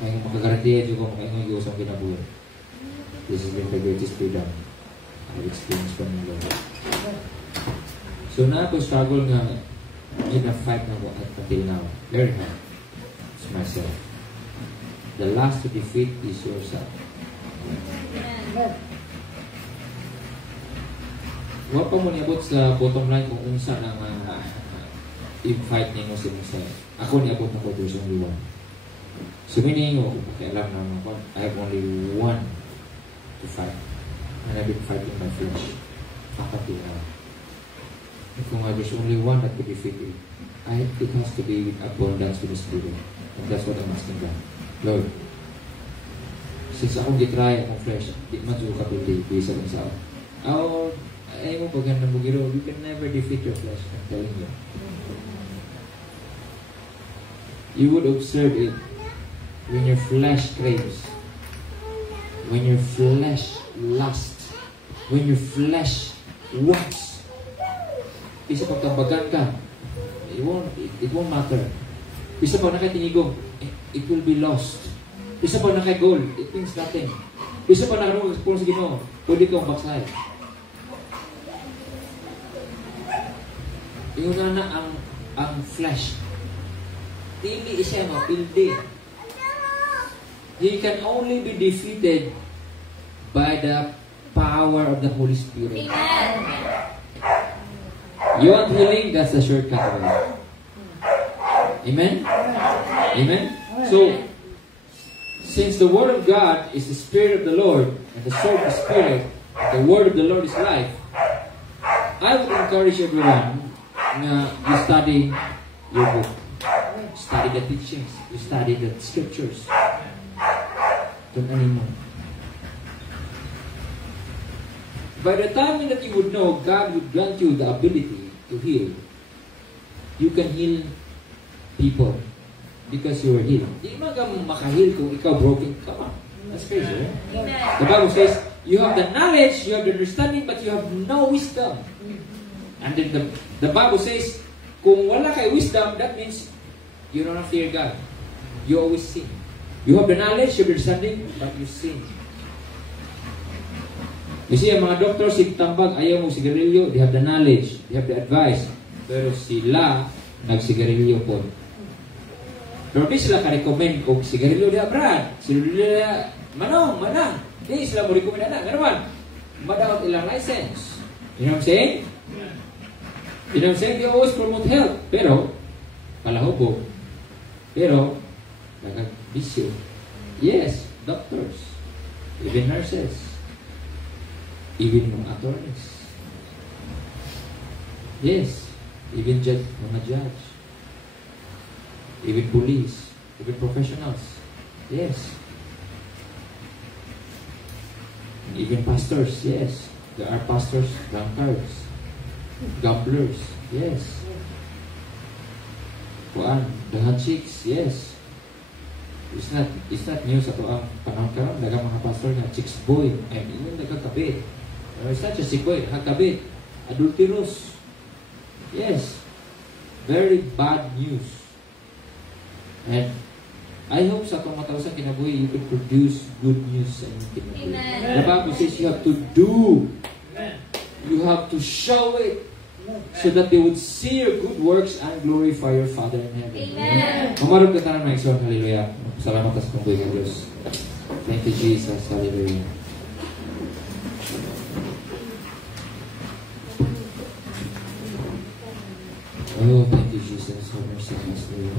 makagarantiya ko, makaingon ko sa kinabuhi. This has been the greatest freedom I've experienced from the Lord. So na ako struggle nga in a fight na ako until now. Very hard. It's myself. The last to defeat is yourself. Huwag pa mo niabot sa bottom line kung unsa na i-fight niyo si myself. Ako niabot na ko, there's only one. So meaning, pakialam na ako, I have only one to fight. And I've been fighting my flesh. Up until now. Kung there's only one that could defeat it, it has to be with abundance with the Spirit. And that's what I'm asking God. Lord, since akong gitry akong flesh, di man siya kapildi, bisa kong sao. Ay mo pag ganda mo giro, you can never defeat your flesh. I'm telling you. You would observe it when your flesh craves, when your flesh lusts, when your flesh wants. Isa pag tambagan ka, it won't matter. Isa pag nakatinigong, it will be lost. Isa pag naka-goal, it means nothing. Isa pag naka-goal sa Ginoo, pwede kong baksay. Yung na ang flesh, hindi siya mapildi. He can only be defeated by the power of the Holy Spirit. Amen. You want healing? That's the shortcut way. Amen? Amen? So, since the Word of God is the Spirit of the Lord, and the sword of the Spirit, the Word of the Lord is life, I would encourage everyone na you study your book. Study the teachings. You study the scriptures. Don't anymore. by the time that you would know God would grant you the ability to heal, you can heal people because you were healed. Di man ka makahil kung ikaw broken. Come on. That's crazy, right? Amen. The Bible says, you have the knowledge, you have the understanding, but you have no wisdom. And then the Bible says, kung wala kay wisdom, that means you don't fear God. You always sin. You have the knowledge, you have the understanding, but you sin. You see, ang mga doctors, si tambag, ayaw mo sigarilyo, they have the knowledge, they have the advice. Pero sila, nagsigarilyo po. Pero di sila ka-recommend kung sigarilyo di Brad, sigarilyo di manong. Di sila mo recommend na. Gano'n, madawat ilang license. You know what I'm saying? You know what I'm saying? They always promote health. Pero, palahobo. Pero, nagag-bisyo. Yes, doctors. Even nurses. Even attorneys. Yes, even mga judge. Even police. Even professionals. Yes. Even pastors, yes. There are pastors, drunkards, gamblers, yes. Kuan, dahan chicks, yes. It's not news ato ang panahon karon daghang mga pastor nga chicks boy, and even nagkakabit. It's not just chick boy, nagkakabit, adulterous. Yes. Very bad news. And I hope sa itong matawasang kinabuhi, you can produce good news sa inyong kinabuhi. Amen. The Bible says you have to do. You have to show it so that they would see your good works and glorify your Father in heaven. Amen. Mamarap ka tanan ng isang hallelujah. Salamat sa kong buhay ng Diyos. Thank you, Jesus. Hallelujah. Oh, thank you, Jesus. Have mercy on us, Lord.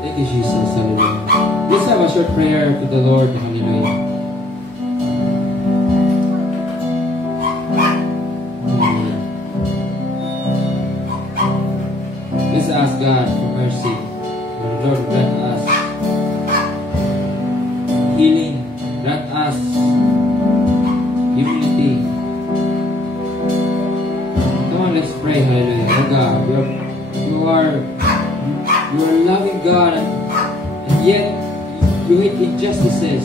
Thank you, Jesus. Hallelujah. Let's have a short prayer to the Lord. Hallelujah. Hallelujah. Let's ask God for mercy. Lord, grant us healing. Grant us humility. Come on, let's pray. Hallelujah. Oh God, you are loving God, and yet you hate injustices.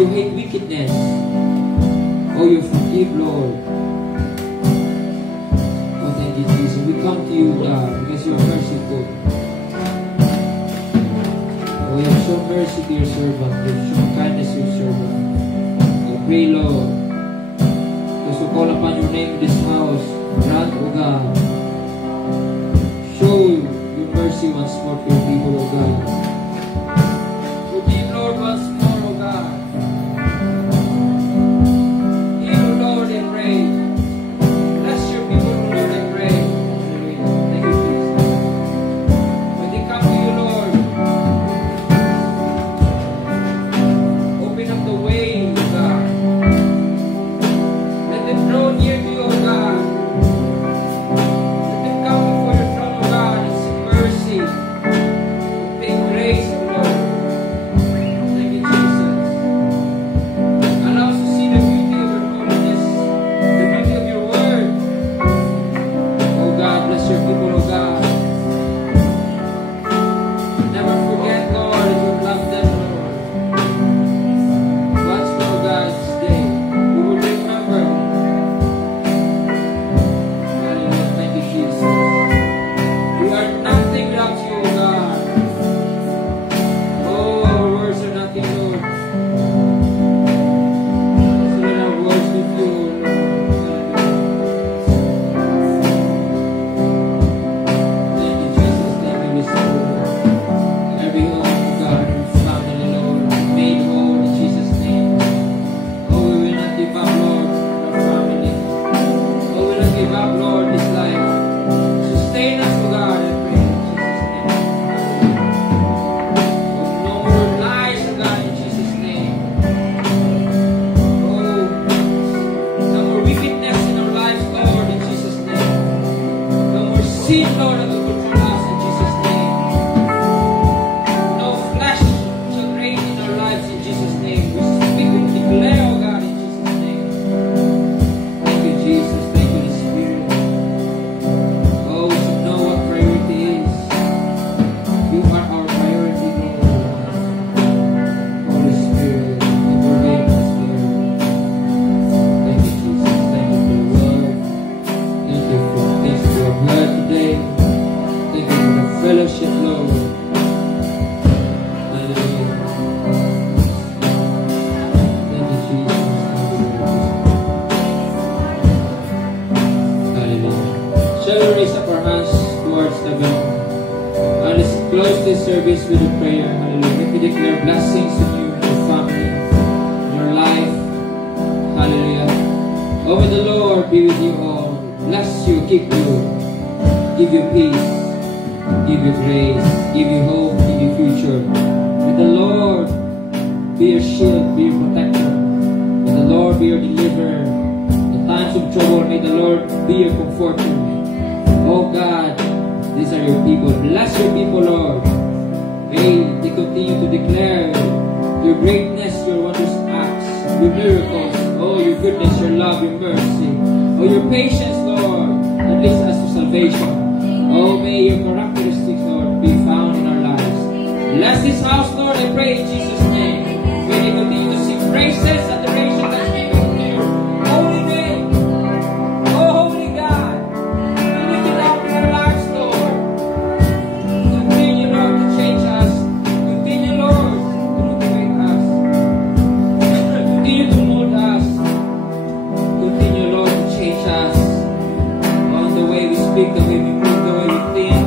You hate wickedness. Oh, you forgive, Lord. Oh, thank you, Jesus. We come to you, God, because you are merciful. Oh, you have shown mercy to your servant. You have shown kindness to your servant. I pray, Lord, as we call upon your name in this house, grant, O God, show your mercy once more to your people, O God. Forgive, Lord, once more, O God. Heal, Lord, and reign. Bless your people, Lord, and reign. Hallelujah. Thank you, Jesus. When they come to you, Lord, open up the way, O God. Let them draw near to you, O God. Let them come before your throne, O God, and seek mercy. Obtain grace. sin, Lord, that will control us in Jesus' name. No flesh shall reign in our lives in Jesus' name. We speak and declare, oh God, in Jesus' name. Thank you, Jesus. Thank you, Holy Spirit. Oh, we should know what priority is. You are our priority, Lord. Holy Spirit, intervene us, Lord. Thank you, Jesus. Thank you for the word. Thank you for your blood today. Thank you for the fellowship, Lord. Hallelujah. Thank you, Jesus. Hallelujah. Shall we raise up our hands towards heaven? And let's close this service with a prayer. Hallelujah. Let me declare blessings on you, your family, your life. Hallelujah. Oh, may the Lord be with you all. Bless you, keep you, give you peace, give you grace, give you hope, give you future. May the Lord be your shield, be your protector. May the Lord be your deliverer. In times of trouble, may the Lord be your comforter. Oh God, these are your people. Bless your people, Lord. May they continue to declare your greatness, your wondrous acts, your miracles, oh your goodness, your love, your mercy, oh your patience, Lord, that leads us to salvation. Oh, may your characteristics, Lord, be found in our lives. Bless this house, Lord, I pray in Jesus' name. May they continue to sing praises, adoration, thanksgiving to your holy name. Oh, holy God, be lifted up in our lives, Lord. Continue, Lord, to change us. Continue, Lord, to motivate us. Continue to mold us. Continue, Lord, to change us. On the way we speak, the way we move, the way we think.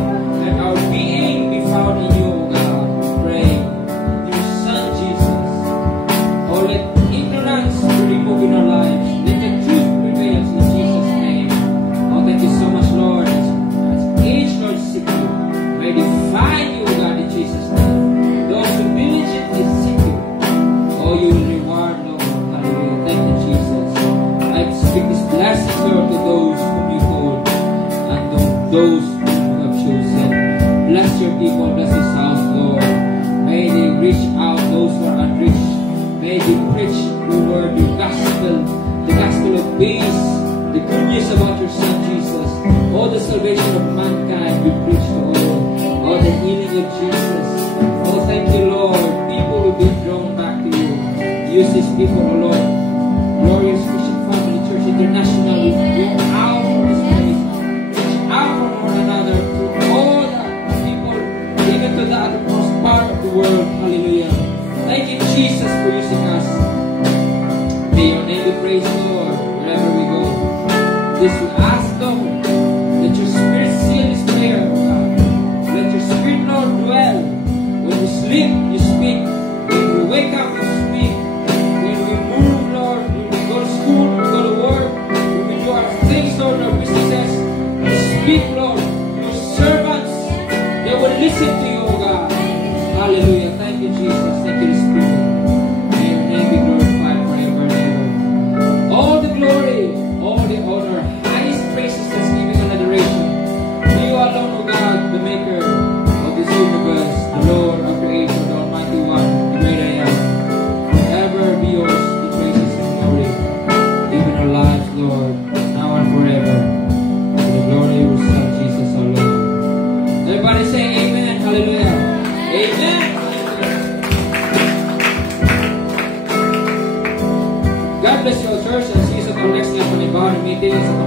Let our being be found in you, O God. Pray. Your Son, Jesus. Oh, let ignorance be removed in our lives. Let the truth prevail in Jesus' name. Oh, thank you so much, Lord. As each, Lord, seek you, may they find you, O God, in Jesus' name. Those who diligently seek you, oh, you will reward, Lord. Hallelujah. Thank you, Jesus. I speak this blessing, Lord, to those whom you hold and to those whom you have chosen. Bless your people, bless this house, Lord. May they reach out those who are unreached. May they preach your word, your gospel, the gospel of peace, the good news about your Son, Jesus. Oh, the salvation of mankind we preach to all. Oh, the healing of Jesus. Oh, thank you, Lord. People will be drawn back to you. Use these people, oh Lord. Glorious Christian Family Church International, we reach out from this place, reach out from one another to all the people, even to the uttermost part of the world. Hallelujah. Thank you, Jesus, for using us. May your name be praised, Lord, wherever we go. This we ask, Lord. Let your Spirit seal this prayer, God. Let your Spirit, Lord, dwell. When we sleep, you speak. When we wake up, you speak. When we move, Lord, when we go to school, when we go to work, when we do our things, Lord, our businesses, you speak, Lord. Your servants, they will listen to you, O God. Hallelujah. Thank you, Jesus. Thank you, Spirit. May your name be glorified forever and ever. All the glory, all the honor, highest praises, thanksgiving, and adoration to you alone, O God, the maker of this universe, the Lord, our creator, the Almighty One, the great I am. Forever be yours, the praises and glory, even our lives, Lord, now and forever. To the glory of your Son, Jesus, our Lord. Everybody say amen. Hallelujah. Amen. God bless you all, church, and see you sa next na panibawang meeting sa